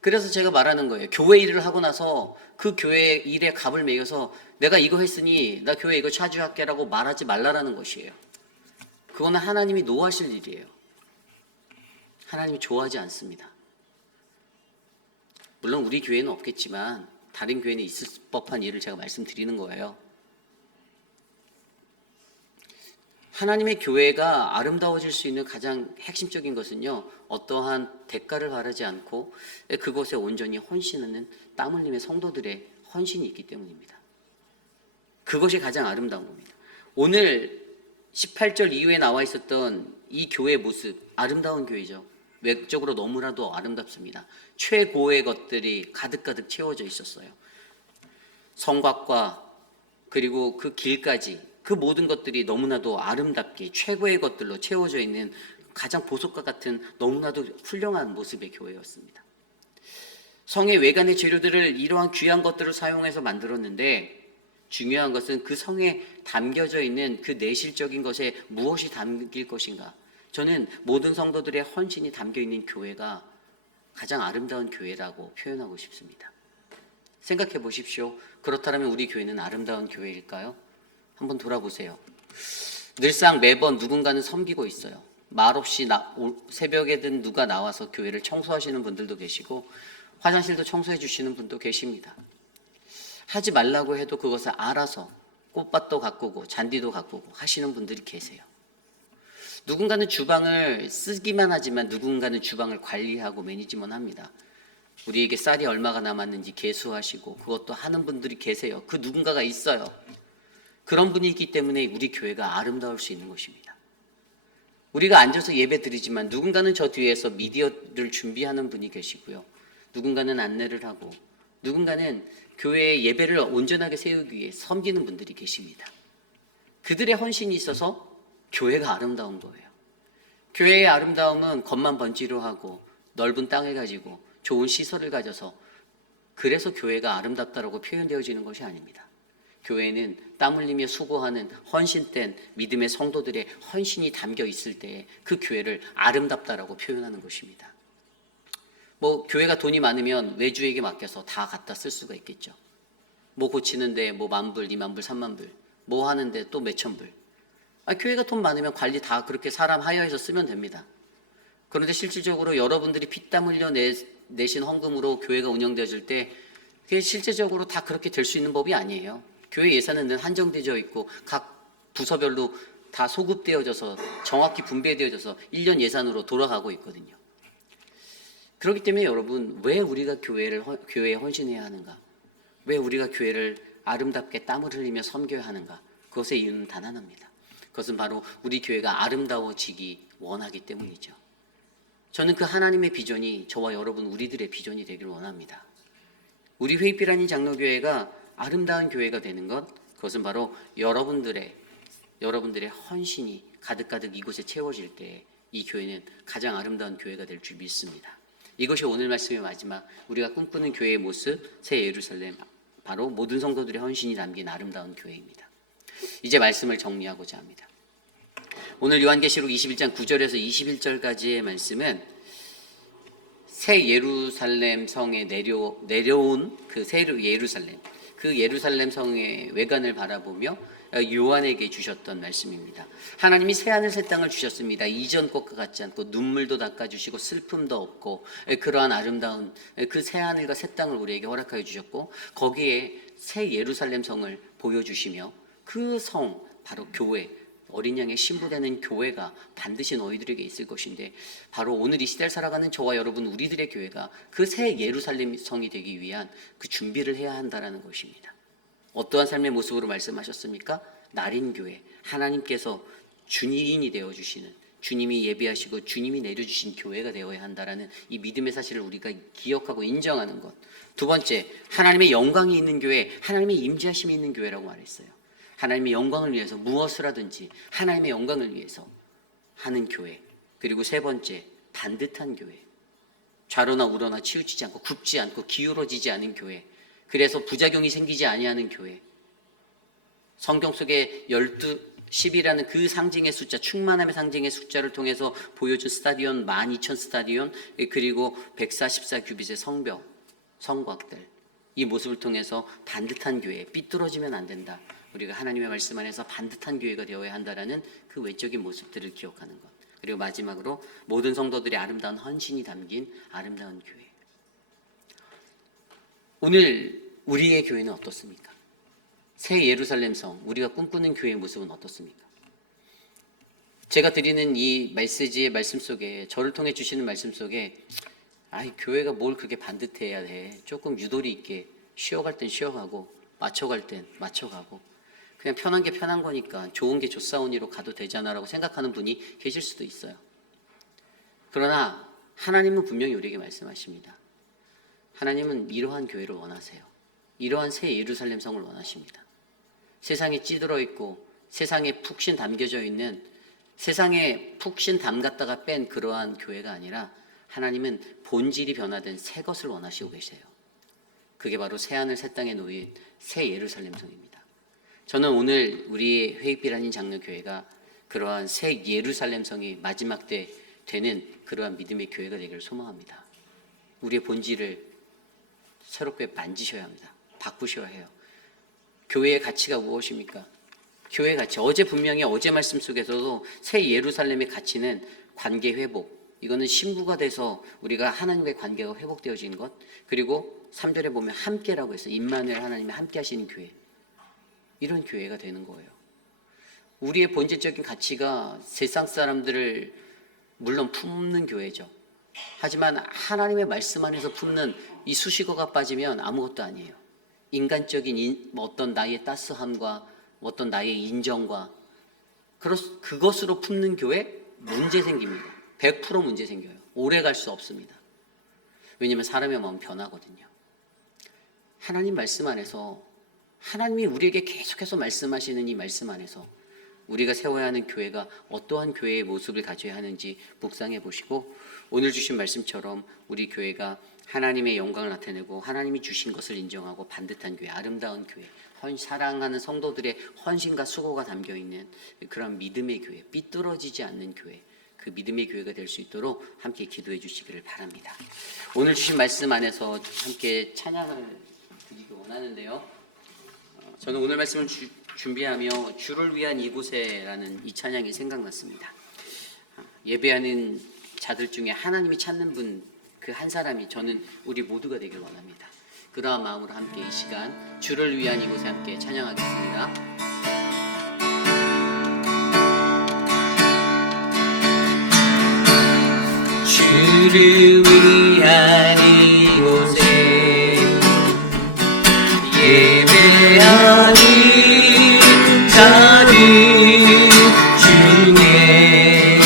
그래서 제가 말하는 거예요. 교회 일을 하고 나서 그 교회 일에 값을 매겨서 내가 이거 했으니 나 교회 이거 차지할게라고 말하지 말라라는 것이에요. 그거는 하나님이 노하실 일이에요. 하나님이 좋아하지 않습니다. 물론 우리 교회는 없겠지만 다른 교회는 있을 법한 일을 제가 말씀드리는 거예요. 하나님의 교회가 아름다워질 수 있는 가장 핵심적인 것은요, 어떠한 대가를 바라지 않고 그곳에 온전히 헌신하는 땀 흘림의 성도들의 헌신이 있기 때문입니다. 그것이 가장 아름다운 겁니다. 오늘 18절 이후에 나와 있었던 이 교회의 모습, 아름다운 교회죠. 외적으로 너무나도 아름답습니다. 최고의 것들이 가득가득 채워져 있었어요. 성곽과 그리고 그 길까지 그 모든 것들이 너무나도 아름답게 최고의 것들로 채워져 있는 가장 보석과 같은 너무나도 훌륭한 모습의 교회였습니다. 성의 외관의 재료들을 이러한 귀한 것들을 사용해서 만들었는데 중요한 것은 그 성에 담겨져 있는 그 내실적인 것에 무엇이 담길 것인가. 저는 모든 성도들의 헌신이 담겨있는 교회가 가장 아름다운 교회라고 표현하고 싶습니다. 생각해 보십시오. 그렇다면 우리 교회는 아름다운 교회일까요? 한번 돌아보세요. 늘상 매번 누군가는 섬기고 있어요. 말없이 새벽에든 누가 나와서 교회를 청소하시는 분들도 계시고 화장실도 청소해 주시는 분도 계십니다. 하지 말라고 해도 그것을 알아서 꽃밭도 가꾸고 잔디도 가꾸고 하시는 분들이 계세요. 누군가는 주방을 쓰기만 하지만 누군가는 주방을 관리하고 매니지먼트 합니다. 우리에게 쌀이 얼마가 남았는지 계수하시고 그것도 하는 분들이 계세요. 그 누군가가 있어요. 그런 분이 있기 때문에 우리 교회가 아름다울 수 있는 것입니다. 우리가 앉아서 예배 드리지만 누군가는 저 뒤에서 미디어를 준비하는 분이 계시고요. 누군가는 안내를 하고 누군가는 교회의 예배를 온전하게 세우기 위해 섬기는 분들이 계십니다. 그들의 헌신이 있어서 교회가 아름다운 거예요. 교회의 아름다움은 겉만 번지르 하고 넓은 땅을 가지고 좋은 시설을 가져서 그래서 교회가 아름답다라고 표현되어지는 것이 아닙니다. 교회는 땀 흘리며 수고하는 헌신된 믿음의 성도들의 헌신이 담겨 있을 때 그 교회를 아름답다라고 표현하는 것입니다. 교회가 돈이 많으면 외주에게 맡겨서 다 갖다 쓸 수가 있겠죠. 고치는데 10,000불, 20,000불, 30,000불, 하는데 또 몇천불. 교회가 돈 많으면 관리 다 그렇게 사람 하여해서 쓰면 됩니다. 그런데 실질적으로 여러분들이 피땀 흘려 내신 헌금으로 교회가 운영되어질 때 그게 실제적으로 다 그렇게 될 수 있는 법이 아니에요. 교회 예산은 늘 한정되어 있고 각 부서별로 다 소급되어져서 정확히 분배되어져서 1년 예산으로 돌아가고 있거든요. 그렇기 때문에 여러분, 왜 우리가 교회에 헌신해야 하는가? 왜 우리가 교회를 아름답게 땀을 흘리며 섬겨야 하는가? 그것의 이유는 단 하나입니다. 그것은 바로 우리 교회가 아름다워지기 원하기 때문이죠. 저는 그 하나님의 비전이 저와 여러분 우리들의 비전이 되기를 원합니다. 우리 회의피라니 장로교회가 아름다운 교회가 되는 것, 그것은 바로 여러분들의 헌신이 가득가득 이곳에 채워질 때 이 교회는 가장 아름다운 교회가 될 줄 믿습니다. 이것이 오늘 말씀의 마지막, 우리가 꿈꾸는 교회의 모습, 새 예루살렘, 바로 모든 성도들의 헌신이 담긴 아름다운 교회입니다. 이제 말씀을 정리하고자 합니다. 오늘 요한계시록 21장 9절에서 21절까지의 말씀은 새 예루살렘 성에 내려온 그 새 예루살렘, 그 예루살렘 성의 외관을 바라보며 요한에게 주셨던 말씀입니다. 하나님이 새하늘 새 땅을 주셨습니다. 이전 것과 같지 않고 눈물도 닦아주시고 슬픔도 없고 그러한 아름다운 그 새하늘과 새 땅을 우리에게 허락하여 주셨고 거기에 새 예루살렘 성을 보여주시며 그 성, 바로 교회, 어린 양의 신부되는 교회가 반드시 너희들에게 있을 것인데 바로 오늘 이 시대를 살아가는 저와 여러분 우리들의 교회가 그 새 예루살렘 성이 되기 위한 그 준비를 해야 한다는 것입니다. 어떠한 삶의 모습으로 말씀하셨습니까? 날인 교회, 하나님께서 주인이 되어주시는, 주님이 예비하시고 주님이 내려주신 교회가 되어야 한다는 이 믿음의 사실을 우리가 기억하고 인정하는 것. 두 번째, 하나님의 영광이 있는 교회, 하나님의 임재하심이 있는 교회라고 말했어요. 하나님의 영광을 위해서 무엇을 하든지 하나님의 영광을 위해서 하는 교회. 그리고 세 번째, 반듯한 교회. 좌로나 우로나 치우치지 않고 굽지 않고 기울어지지 않은 교회. 그래서 부작용이 생기지 아니하는 교회. 성경 속에 10이라는 그 상징의 숫자, 충만함의 상징의 숫자를 통해서 보여준 스타디온, 12,000 스타디온, 그리고 144규빗의 성벽, 성곽들. 이 모습을 통해서 반듯한 교회, 삐뚤어지면 안 된다. 우리가 하나님의 말씀 안에서 반듯한 교회가 되어야 한다는 그 외적인 모습들을 기억하는 것. 그리고 마지막으로 모든 성도들의 아름다운 헌신이 담긴 아름다운 교회. 오늘 우리의 교회는 어떻습니까? 새 예루살렘 성, 우리가 꿈꾸는 교회의 모습은 어떻습니까? 제가 드리는 이 메시지의 말씀 속에, 저를 통해 주시는 말씀 속에 교회가 뭘 그렇게 반듯해야 돼. 조금 유도리 있게 쉬어갈 땐 쉬어가고 맞춰갈 땐 맞춰가고 그냥 편한 게 편한 거니까 좋은 게 좋사오니로 가도 되잖아라고 생각하는 분이 계실 수도 있어요. 그러나 하나님은 분명히 우리에게 말씀하십니다. 하나님은 이러한 교회를 원하세요. 이러한 새 예루살렘 성을 원하십니다. 세상에 찌들어 있고 세상에 푹신 담겨져 있는, 세상에 푹신 담갔다가 뺀 그러한 교회가 아니라 하나님은 본질이 변화된 새 것을 원하시고 계세요. 그게 바로 새하늘 새 땅에 놓인 새 예루살렘 성입니다. 저는 오늘 우리 회의빛 아닌 장로교회가 그러한 새 예루살렘 성이 마지막 때 되는 그러한 믿음의 교회가 되기를 소망합니다. 우리의 본질을 새롭게 만지셔야 합니다. 바꾸셔야 해요. 교회의 가치가 무엇입니까? 교회의 가치. 분명히 어제 말씀 속에서도 새 예루살렘의 가치는 관계 회복. 이거는 신부가 돼서 우리가 하나님과의 관계가 회복되어지는 것. 그리고 3절에 보면 함께라고 해서 임마누엘 하나님이 함께 하시는 교회. 이런 교회가 되는 거예요. 우리의 본질적인 가치가 세상 사람들을 물론 품는 교회죠. 하지만 하나님의 말씀 안에서 품는 이 수식어가 빠지면 아무것도 아니에요. 인간적인 어떤 나의 따스함과 어떤 나의 인정과 그것으로 품는 교회 문제 생깁니다. 100% 문제 생겨요. 오래 갈 수 없습니다. 왜냐하면 사람의 마음은 변하거든요. 하나님 말씀 안에서 하나님이 우리에게 계속해서 말씀하시는 이 말씀 안에서 우리가 세워야 하는 교회가 어떠한 교회의 모습을 가져야 하는지 묵상해 보시고, 오늘 주신 말씀처럼 우리 교회가 하나님의 영광을 나타내고 하나님이 주신 것을 인정하고 반듯한 교회, 아름다운 교회, 사랑하는 성도들의 헌신과 수고가 담겨있는 그런 믿음의 교회, 삐뚤어지지 않는 교회, 그 믿음의 교회가 될 수 있도록 함께 기도해 주시기를 바랍니다. 오늘 주신 말씀 안에서 함께 찬양을 드리기 원하는데요, 저는 오늘 말씀을 준비하며 주를 위한 이곳에라는 이 찬양이 생각났습니다. 예배하는 자들 중에 하나님이 찾는 분 그 한 사람이 저는 우리 모두가 되길 원합니다. 그러한 마음으로 함께 이 시간 주를 위한 이곳에 함께 찬양하겠습니다. 주를 위한 이곳에 예배하는 자들 중에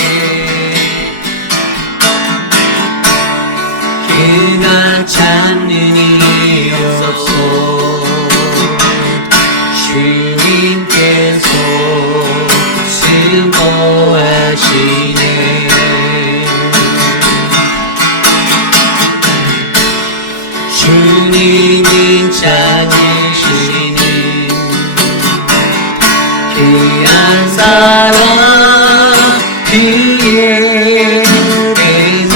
그가 찾는 일이 없어 주님께서 슬퍼하시네. 주님이 찾으시는 그 한 사람 그의 배나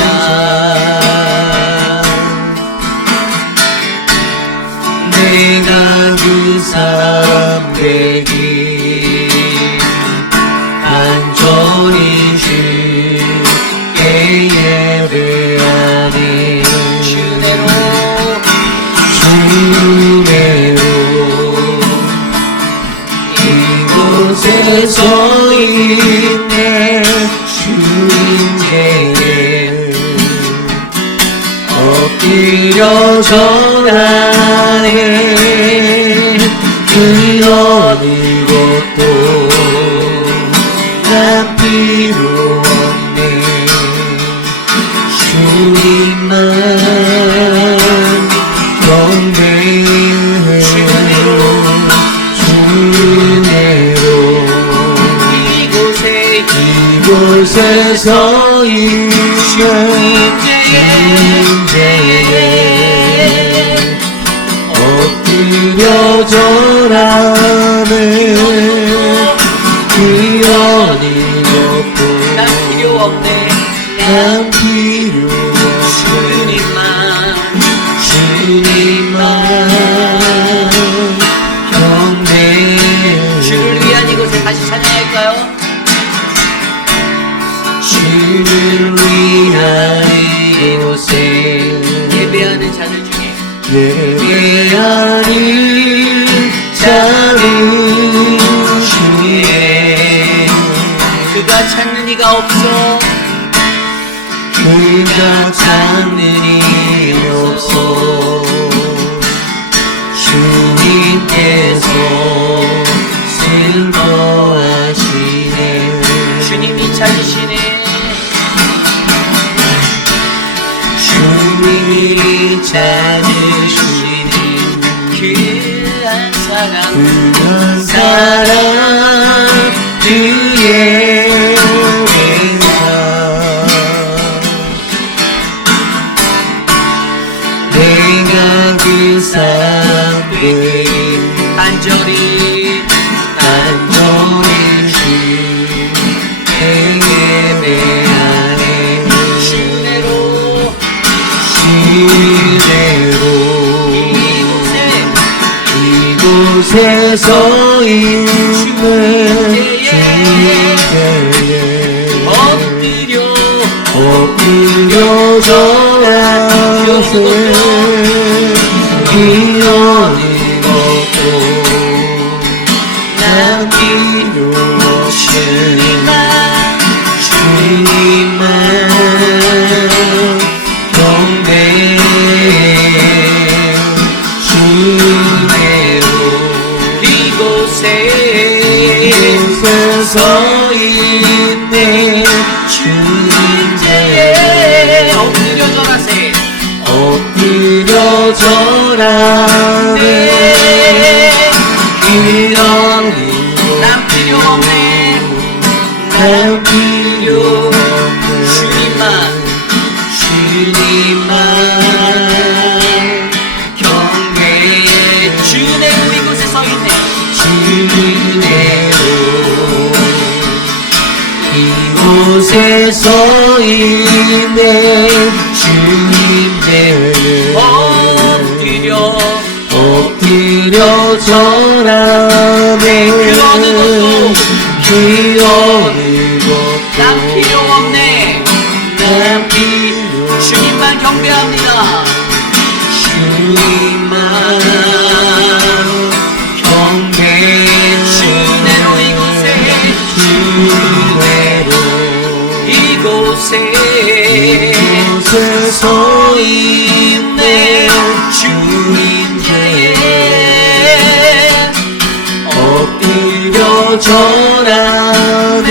내가 그 사람 되기 간절히 주께 예배하니 주내로 이곳에 서 있네. 주님께 엎드려 절하네. 그 어느 것도 난 필요 없네. 주님만 경배해. 주내로 이곳에 서 있네. 주님께 엎드려 절하네. 그 어느 것도 난 필요 없네. 난 필요 없네. 주님만 경배해. 주를 위한 이곳에 다시 찬양할까요? 주를 위한 이곳에 예배하는 자들 중에 예배하는 자들 중에 그가 찾는 이가 없어 그가 찾는 이 없어 주님께서 슬퍼하시네. 주님이 찾으시네. 주님이 찾으시는 그 한 사람 그의 내가 그 사람에게 간절히 주께 예배하네. 주내로 이곳에 서 있는 주께 엎드려 절하세. 이 어느 것도 난 필요 없으니만 주님만 이곳에 서 있네. 주님 제에 엎드려 절하세. 엎드려 절하네. 이런 난 필요 없네. 난 필요 주님만 경배해. 주내로 이곳에 서 있네. 주내로 이곳에 서 있네. 주님 제로 엎드려 절하네. 그 어느 것도 난 필요 없네. 난 주님만 경배합니다. 주님만 경배해. 주내로 이곳에 서 있네. 주님 제에 엎드려 절하네.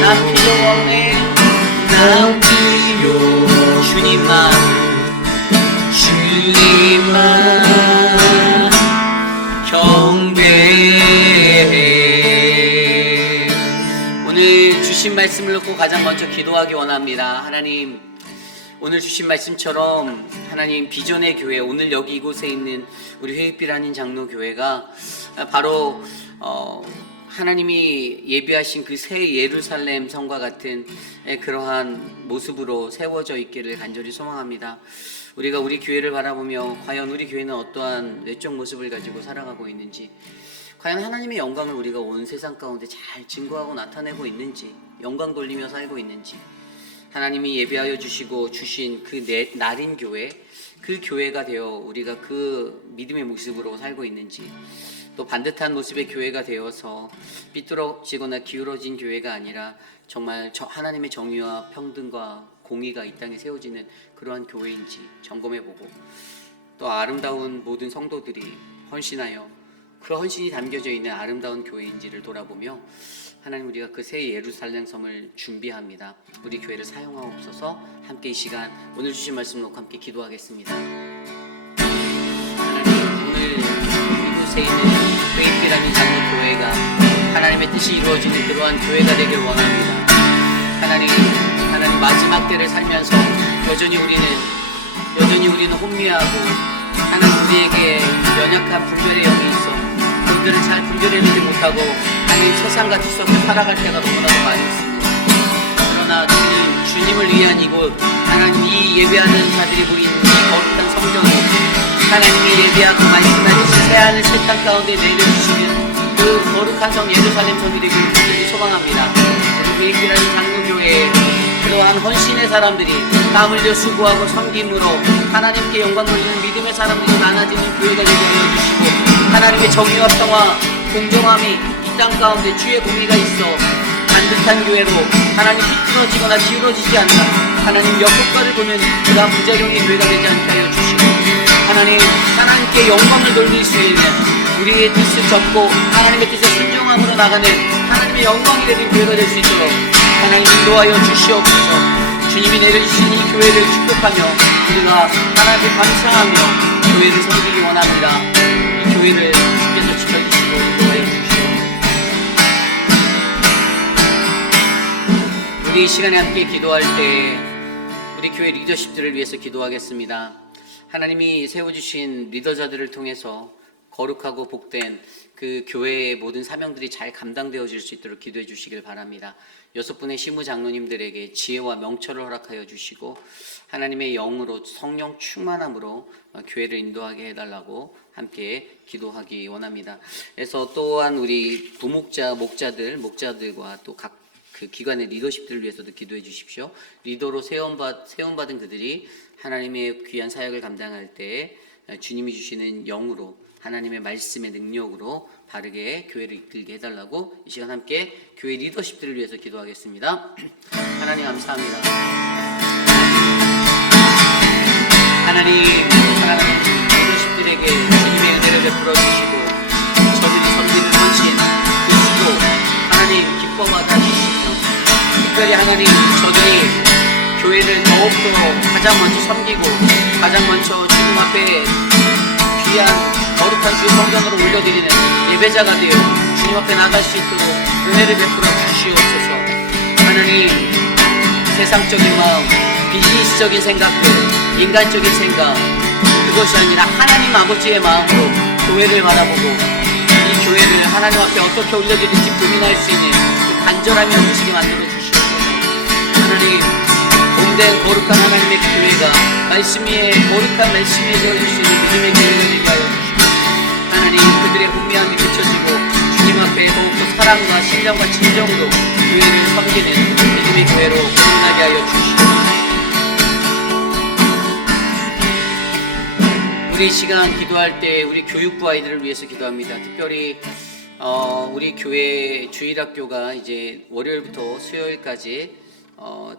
난 필요 없네. 난 필요 주님만 경배해. 오늘 주신 말씀을 놓고 가장 먼저 기도하기 원합니다. 하나님, 오늘 주신 말씀처럼 하나님 비전의 교회, 오늘 여기 이곳에 있는 우리 회빛빛 한인 장로교회가 바로 하나님이 예비하신 그 새 예루살렘 성과 같은 그러한 모습으로 세워져 있기를 간절히 소망합니다. 우리가 우리 교회를 바라보며 과연 우리 교회는 어떠한 내적 모습을 가지고 살아가고 있는지, 과연 하나님의 영광을 우리가 온 세상 가운데 잘 증거하고 나타내고 있는지, 영광 돌리며 살고 있는지, 하나님이 예비하여 주시고 주신 그 날인 교회, 그 교회가 되어 우리가 그 믿음의 모습으로 살고 있는지, 또 반듯한 모습의 교회가 되어서 삐뚤어지거나 기울어진 교회가 아니라 정말 하나님의 정의와 평등과 공의가 이 땅에 세워지는 그러한 교회인지 점검해보고, 또 아름다운 모든 성도들이 헌신하여 그 헌신이 담겨져 있는 아름다운 교회인지를 돌아보며 하나님, 우리가 그 새 예루살렘 섬을 준비합니다. 우리 교회를 사용하옵소서. 함께 이 시간 오늘 주신 말씀 놓고 함께 기도하겠습니다. 하나님, 오늘 이곳에 있는 회빛빛 한인 장로교회가 하나님의 뜻이 이루어지는 그러한 교회가 되길 원합니다. 하나님 마지막 때를 살면서 여전히 우리는 혼미하고 하나님 우리에게 연약한 분별의 영이 있어 그들을 잘 분별해내지 못하고 하나님 세상과 뒤섞여 살아갈 때가 너무나도 많이 있습니다. 그러나 주님을 위한 이곳, 하나님 이 예배하는 자들이 모인 이 거룩한 성전에 하나님이 예배하고 말씀하신 새하늘 새 땅 가운데 내려주시는 그 거룩한 성 예루살렘 성이 되기를 간절히 소망합니다. 우리 회빛빛 한인 장로교회에 그러한 헌신의 사람들이 땀 흘려 수고하고 섬김으로 하나님께 영광 돌리는 믿음의 사람들이 많아지는 교회가 되게 하여 주시고, 하나님의 정의와 평화, 공정함이 이 땅 가운데 주의 공의가 있어 반듯한 교회로 하나님 삐뚤어지거나 기울어지지 않는 하나님 역효과를 보는 그러한 부작용의 교회가 되지 않게 하여 주시고, 하나님께 영광을 돌릴 수 있는 우리의 뜻을 접고 하나님의 뜻에 순종함으로 나가는 하나님의 영광이 되는 교회가 될 수 있도록 하나님 인도하여 주시옵소서. 주님이 내려주신 이 교회를 축복하며 우리가 하나님께 감사하며 교회를 섬기기 원합니다. 이 교회를 주께서 지켜주시고 인도하여 주시옵소서. 우리 이 시간에 함께 기도할 때 우리 교회 리더십들을 위해서 기도하겠습니다. 하나님이 세워주신 리더자들을 통해서 거룩하고 복된 그 교회의 모든 사명들이 잘 감당되어질 수 있도록 기도해 주시길 바랍니다. 6분의 시무 장로님들에게 지혜와 명철을 허락하여 주시고 하나님의 영으로 성령 충만함으로 교회를 인도하게 해달라고 함께 기도하기 원합니다. 그래서 또한 우리 부목자, 목자들과 또 각 그 기관의 리더십들을 위해서도 기도해 주십시오. 리더로 세움받은 그들이 하나님의 귀한 사역을 감당할 때 주님이 주시는 영으로 하나님의 말씀의 능력으로 바르게 교회를 이끌게 해달라고 이 시간 함께 교회 리더십들을 위해서 기도하겠습니다. 하나님 감사합니다. 하나님 사랑하는 리더십들에게 하나님, 저들이 교회를 더욱더 가장 먼저 섬기고 가장 먼저 주님 앞에 귀한 거룩한 주 성전으로 올려드리는 예배자가 되어 주님 앞에 나갈 수 있도록 은혜를 베풀어 주시옵소서. 하나님, 세상적인 마음, 비즈니스적인 생각들, 인간적인 생각, 그것이 아니라 하나님 아버지의 마음으로 교회를 바라보고 이 교회를 하나님 앞에 어떻게 올려드릴지 고민할 수 있는 그 간절함이 넘치게 만들어 주시옵소서. 하나님, 본된 거룩한 하나님의 교회가 말씀 위에 거룩한 말씀 위에 세워질 수 있는 믿음의 교회가 되게 하여 주시고, 하나님, 그들의 혼미함이 그쳐지고 주님 앞에 더욱더 사랑과 신령과 진정으로 교회를 섬기는 믿음의 교회로 거듭나게 하여 주시옵소서. 우리 시간 기도할 때 우리 교육부 아이들을 위해서 기도합니다. 특별히 우리 교회 주일학교가 이제 월요일부터 수요일까지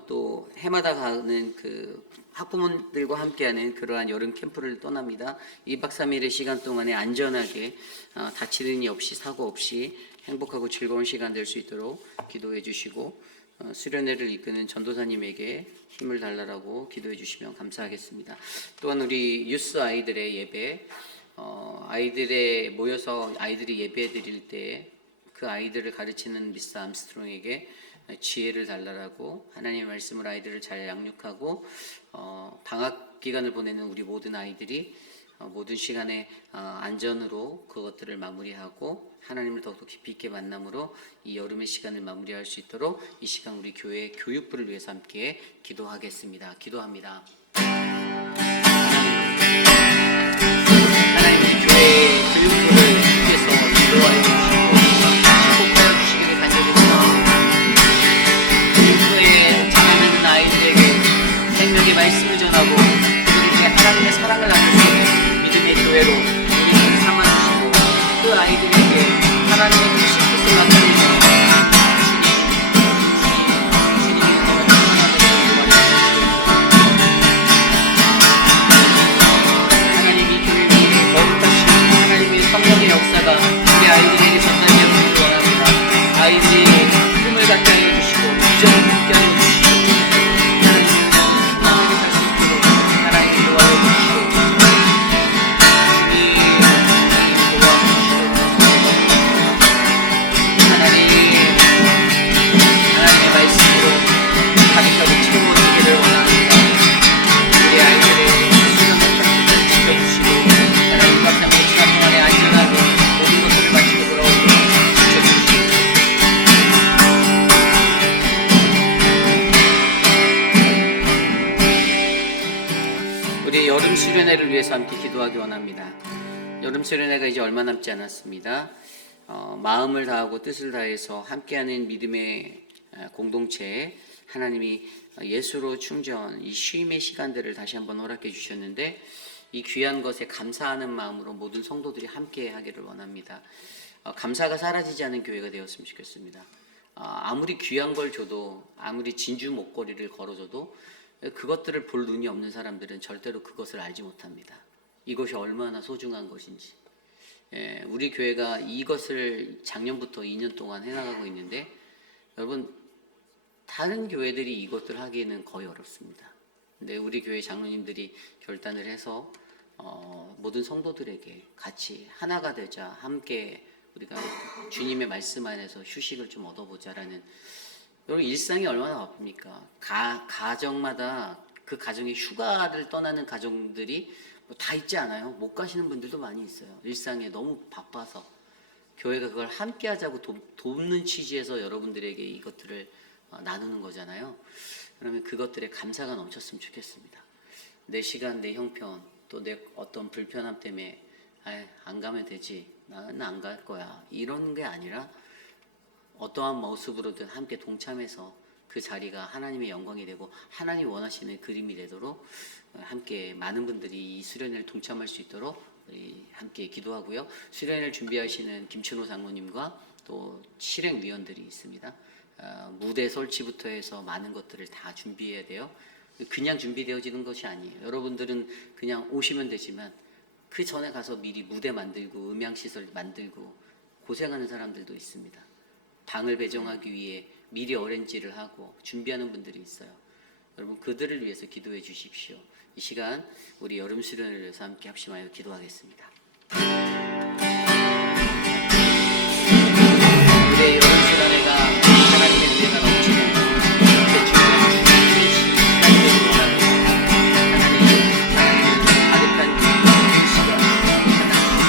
또 해마다 가는 그 학부모들과 함께하는 그러한 여름 캠프를 떠납니다. 2박 3일의 시간 동안에 안전하게 다치는 일 없이 사고 없이 행복하고 즐거운 시간 될 수 있도록 기도해 주시고, 수련회를 이끄는 전도사님에게 힘을 달라라고 기도해 주시면 감사하겠습니다. 또한 우리 유스 아이들의 예배, 아이들의 모여서 아이들이 예배 드릴 때 그 아이들을 가르치는 미스 암스트롱에게 지혜를 달라라고, 하나님의 말씀을 아이들을 잘 양육하고 방학 기간을 보내는 우리 모든 아이들이 모든 시간에 안전으로 그것들을 마무리하고 하나님을 더욱더 깊이 있게 만남으로 이 여름의 시간을 마무리할 수 있도록 이 시간 우리 교회 교육부를 위해서 함께 기도하겠습니다. 기도합니다. 하나님, 우리 교회 교육부를 주께서 인도하여 주시고 축복하여 주시기를 간절히 기도합니다. 교육부에 자라나는 아이들에게 생명의 말씀을 전하고 그들에게 하나님의 사랑을 나눌 수 있는 믿음의 교회로 우리를 삼아주시고, 그 아이들에게 하나님의 그 뜻을 나타내며 주님의 은혜가 충만하도록 하나님이 교회 위에 거룩하신 하나님의 성령의 역사가 우리 아이들에게 전달되었기를 원합니다. 아이들이 꿈을 갖게 하여 주시고 비전을 갖게 하여 주시고 하나님의 희망을 갈 수 있도록 하나님이 도와여 주시옵소서. 하나님의 말씀으로 가득하고 채워지기를 원합니다. 우리 아이들의 수련과 캠프를 지켜주시고 하나님 감사합니다. 시간 동안에 안전하게 모든 것들을 마치고 돌아오도록 지켜주시옵소서. 우리 여름 수련회를 위해서 함께 기도하기 원합니다. 여름 수련회가 이제 얼마 남지 않았습니다. 마음을 다하고 뜻을 다해서 함께하는 믿음의 공동체, 하나님이 예수로 충전, 이 쉼의 시간들을 다시 한번 허락해 주셨는데 이 귀한 것에 감사하는 마음으로 모든 성도들이 함께 하기를 원합니다. 감사가 사라지지 않은 교회가 되었으면 좋겠습니다. 아무리 귀한 걸 줘도, 아무리 진주 목걸이를 걸어줘도 그것들을 볼 눈이 없는 사람들은 절대로 그것을 알지 못합니다. 이것이 얼마나 소중한 것인지. 우리 교회가 이것을 작년부터 2년 동안 해나가고 있는데, 여러분, 다른 교회들이 이것들 하기에는 거의 어렵습니다. 근데 우리 교회 장로님들이 결단을 해서 모든 성도들에게 같이 하나가 되자, 함께 우리가 주님의 말씀 안에서 휴식을 좀 얻어보자라는. 여러분, 일상이 얼마나 바쁩니까? 가정마다 그 가정에 휴가를 떠나는 가정들이 다 있지 않아요? 못 가시는 분들도 많이 있어요. 일상에 너무 바빠서. 교회가 그걸 함께 하자고 돕는 취지에서 여러분들에게 이것들을 나누는 거잖아요. 그러면 그것들에 감사가 넘쳤으면 좋겠습니다. 내 시간, 내 형편, 또 내 어떤 불편함 때문에 안 가면 되지, 나는 안 갈 거야, 이런 게 아니라 어떠한 모습으로든 함께 동참해서 그 자리가 하나님의 영광이 되고 하나님이 원하시는 그림이 되도록 함께 많은 분들이 이 수련회를 동참할 수 있도록 함께 기도하고요. 수련회를 준비하시는 김춘호 장로님과 또 실행위원들이 있습니다. 무대 설치부터 해서 많은 것들을 다 준비해야 돼요. 그냥 준비되어지는 것이 아니에요. 여러분들은 그냥 오시면 되지만 그 전에 가서 미리 무대 만들고 음향시설 만들고 고생하는 사람들도 있습니다. 방을 배정하기 위해 미리 어렌지를 하고 준비하는 분들이 있어요. 여러분 그들을 위해서 기도해 주십시오. 이 시간 우리 여름 수련을 위해서 함께 합심하여 기도하겠습니다. 우리의 여름 수련회가 하나님의 은혜가 넘치는 대충한 주님의 시간이 되기를 원합니다. 하나님을 가득한 시간,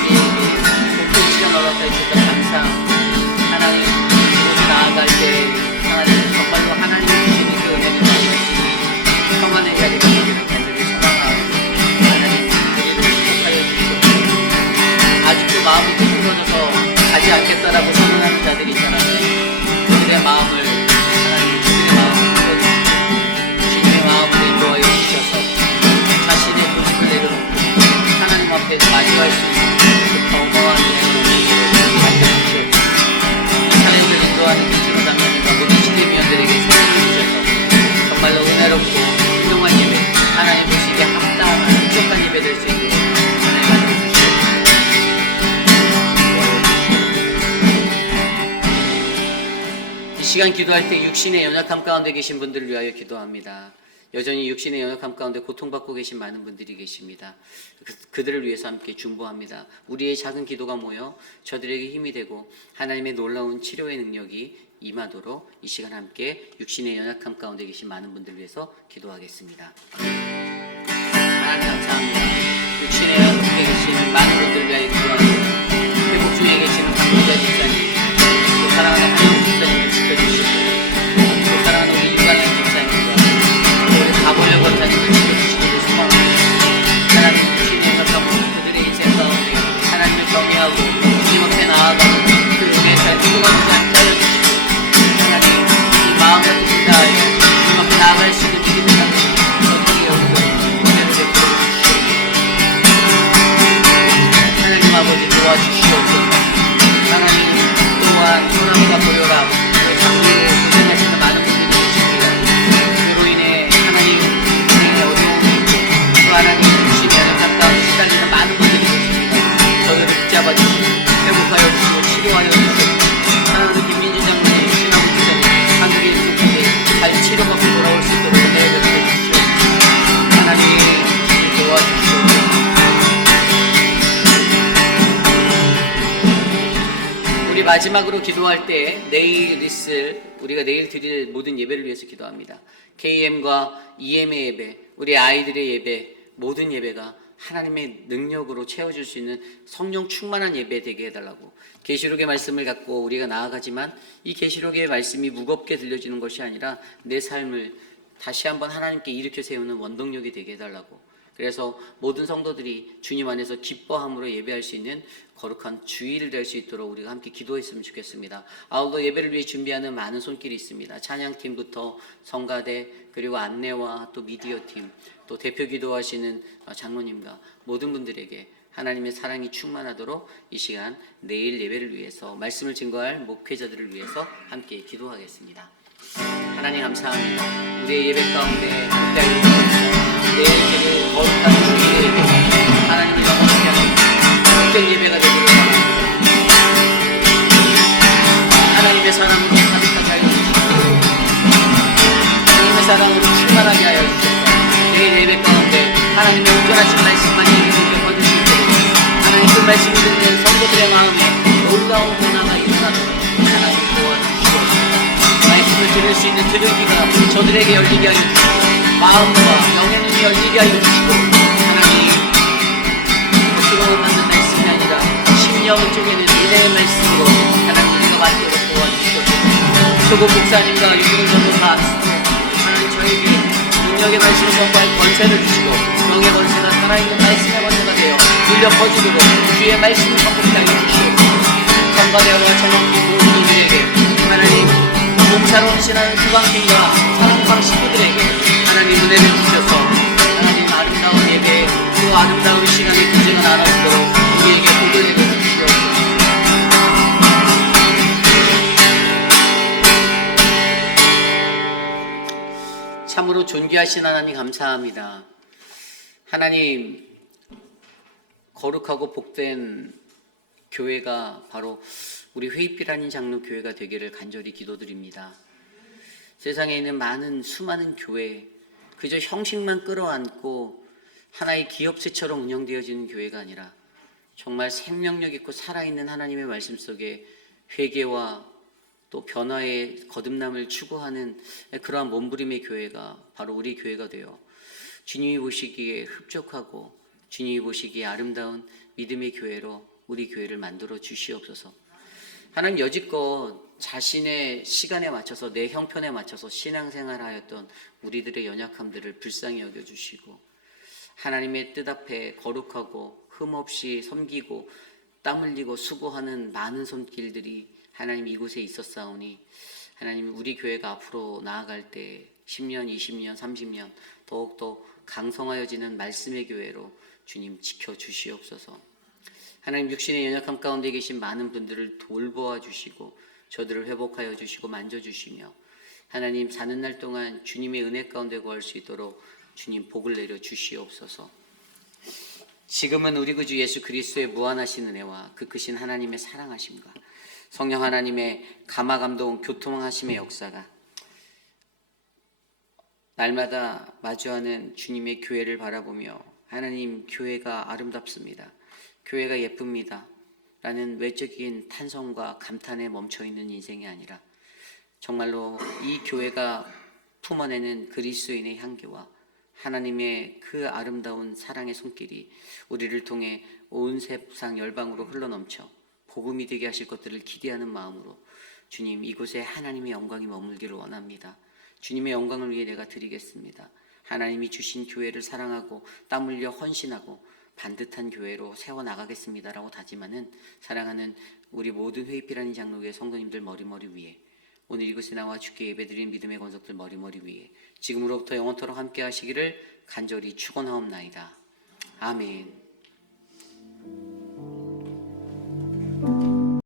우리에게 복된 시간 얻었다 해주셔서 감사합니다. 하나님 나아갈 때 하나님 정말로 하나님이 주시는 그 은혜를 받으시니 평안의 자리가 되기를 간절히 소망하고 하나님 우리를 축복하여 주시옵소서. 아직도 마음이 찌그러져서 가지 않겠다라고 선언하는 자들이 있잖아요. 그들의 마음을 하나님 그들의 마음을 풀어주시고 주님의 마음을 인도하여 주셔서 자신의 도심을 내려놓고 하나님 앞에 마주할 수 있는 그 어마어마한 은혜를 만들어 주시옵소서. 사람들 인도하는 기준으로 담당님과 모든 시대위원들에게 세움을 주셔서 정말로 은혜롭고 훌륭한 예배, 하나님 보시기에 합당한 흡족한 예배 될 수 있도록 하나님 만들어 주시옵소서. 이 시간 기도할 때 육신의 연약함 가운데 계신 분들을 위하여 기도합니다. 여전히 육신의 연약함 가운데 고통받고 계신 많은 분들이 계십니다. 그들을 위해서 함께 중보합니다. 우리의 작은 기도가 모여 저들에게 힘이 되고 하나님의 놀라운 치료의 능력이 임하도록 이 시간 함께 육신의 연약함 가운데 계신 많은 분들을 위해서 기도하겠습니다. 하나님 감사합니다. 육신의 연약함에 계신 많은 분들을 위하여 기도합니다. 회복 중에 계시는 강민자 집사님, 또 사랑하는 한영 집사님을 지켜주시고 또 사랑하는 우리 유관영 집사님과 우리 가보려 권사님을 지켜주시기를 소망합니다. 하나님 주시는 연약함 그들의 인생 가운데 하나님을 경외하고 주님 앞에 나아가는 그 은혜의 삶을 끊어지지 않게 하여 주시고 하나님 이 마음을 다하여 주님 앞에 나아갈 수 있는 믿음을 갖고 저들에게 오늘 은혜를 베풀어 주시옵소서. 하나님 아버지 도와주시옵소서. 하나님 또한 소나무가 보여라 그 장래에 고생하시는 많은 분들이 계십니다. 그로 인해 하나님 인생에 어려움이 있고 또 하나님 주심의 연약함 가운데 시달리는 많은 분들이 계십니다. 저들을 붙잡아 주시고 회복하여 주시고 치료하여 주시고 하나님 김민준 장로님, 신하무 주장님 한국의 인수분이 잘 치료받고 돌아올 수 있도록 은혜를 베풀어 주시옵소서. 하나님 도와주시옵소서. 우리 마지막으로 기도할 때 우리가 내일 드릴 모든 예배를 위해서 기도합니다. KM과 EM의 예배, 우리 아이들의 예배, 모든 예배가 하나님의 능력으로 채워줄 수 있는 성령 충만한 예배 되게 해달라고. 계시록의 말씀을 갖고 우리가 나아가지만 이 계시록의 말씀이 무겁게 들려지는 것이 아니라 내 삶을 다시 한번 하나님께 일으켜 세우는 원동력이 되게 해달라고. 그래서 모든 성도들이 주님 안에서 기뻐함으로 예배할 수 있는 거룩한 주일을 될 수 있도록 우리가 함께 기도했으면 좋겠습니다. 아울러 예배를 위해 준비하는 많은 손길이 있습니다. 찬양팀부터 성가대, 그리고 안내와 또 미디어팀, 또 대표 기도하시는 장로님과 모든 분들에게 하나님의 사랑이 충만하도록 이 시간 내일 예배를 위해서 말씀을 증거할 목회자들을 위해서 함께 기도하겠습니다. 하나님 감사합니다. 우리의 예배 가운데 함께 하여 내일 예배를 거룩한 주일의 예배, 하나님을 영원하게 하는 복된 예배가 되기를 원합니다. 하나님의 사랑으로 가득하게 하여 주시고 하나님의 사랑으로 충만하게 하여 주셔서 내일 예배 가운데 하나님의 온전하신 말씀만 얘기해 거두실 때 하나님 그 말씀을 듣는 성도들의 마음에 놀라운 변화가 일어나도록 하나님 도와주시옵소서. 말씀을 들을 수 있는 들을 귀가 저들에게 열리게 하여 주시고 마음과 영의 눈이 열리게 하여 주시고 하나님 겉으로만 받는 말씀이 아니라 심령 쪽에는 은혜의 말씀으로 하나님 우리가 받도록 도와주시옵소서. 소국 목사님과 유승훈 전도사 하나님 저에게 능력의 말씀을 선포할 권세를 주시고 영의 권세가 살아있는 말씀의 권세가 되어 들려 퍼지도록 주의 말씀을 선포하게 하여 주시옵소서. 성가대와 찬양팀 모든 이들에게 하나님 봉사로운 신하는 주방팀과 사랑방 식구들에게 하나님 은혜를 주셔서 하나님 아름다운 예배 또 아름다운 시간의 교제가 나눠지도록 우리에게 복을 내려 주시옵소서. 참으로 존귀하신 하나님 감사합니다. 하나님 거룩하고 복된 교회가 바로 우리 회입비라는 장로 교회가 되기를 간절히 기도드립니다. 세상에 있는 수많은 교회, 그저 형식만 끌어안고 하나의 기업체처럼 운영되어지는 교회가 아니라 정말 생명력 있고 살아있는 하나님의 말씀 속에 회개와 또 변화의 거듭남을 추구하는 그러한 몸부림의 교회가 바로 우리 교회가 되어 주님이 보시기에 흡족하고 주님이 보시기에 아름다운 믿음의 교회로 우리 교회를 만들어 주시옵소서. 하나님, 여지껏 자신의 시간에 맞춰서 내 형편에 맞춰서 신앙생활하였던 우리들의 연약함들을 불쌍히 여겨주시고 하나님의 뜻 앞에 거룩하고 흠없이 섬기고 땀 흘리고 수고하는 많은 손길들이 하나님 이곳에 있었사오니 하나님, 우리 교회가 앞으로 나아갈 때 10년, 20년, 30년 더욱더 강성하여지는 말씀의 교회로 주님 지켜주시옵소서. 하나님, 육신의 연약함 가운데 계신 많은 분들을 돌보아 주시고 저들을 회복하여 주시고 만져주시며 하나님, 사는 날 동안 주님의 은혜 가운데 거할 수 있도록 주님 복을 내려 주시옵소서. 지금은 우리 구주 예수 그리스도의 무한하신 은혜와 그 크신 하나님의 사랑하심과 성령 하나님의 감화감동 교통하심의 역사가 날마다 마주하는 주님의 교회를 바라보며 하나님, 교회가 아름답습니다, 교회가 예쁩니다 라는 외적인 탄성과 감탄에 멈춰있는 인생이 아니라 정말로 이 교회가 품어내는 그리스도인의 향기와 하나님의 그 아름다운 사랑의 손길이 우리를 통해 온 세상 열방으로 흘러넘쳐 복음이 되게 하실 것들을 기대하는 마음으로 주님, 이곳에 하나님의 영광이 머물기를 원합니다. 주님의 영광을 위해 내가 드리겠습니다. 하나님이 주신 교회를 사랑하고 땀 흘려 헌신하고 반듯한 교회로 세워나가겠습니다라고 다짐하는 사랑하는 우리 모든 회의피라는 장로교회 성도님들 머리머리 위에, 오늘 이곳에 나와 주께 예배드린 믿음의 권속들 머리머리 위에 지금으로부터 영원토록 함께 하시기를 간절히 축원하옵나이다. 아멘.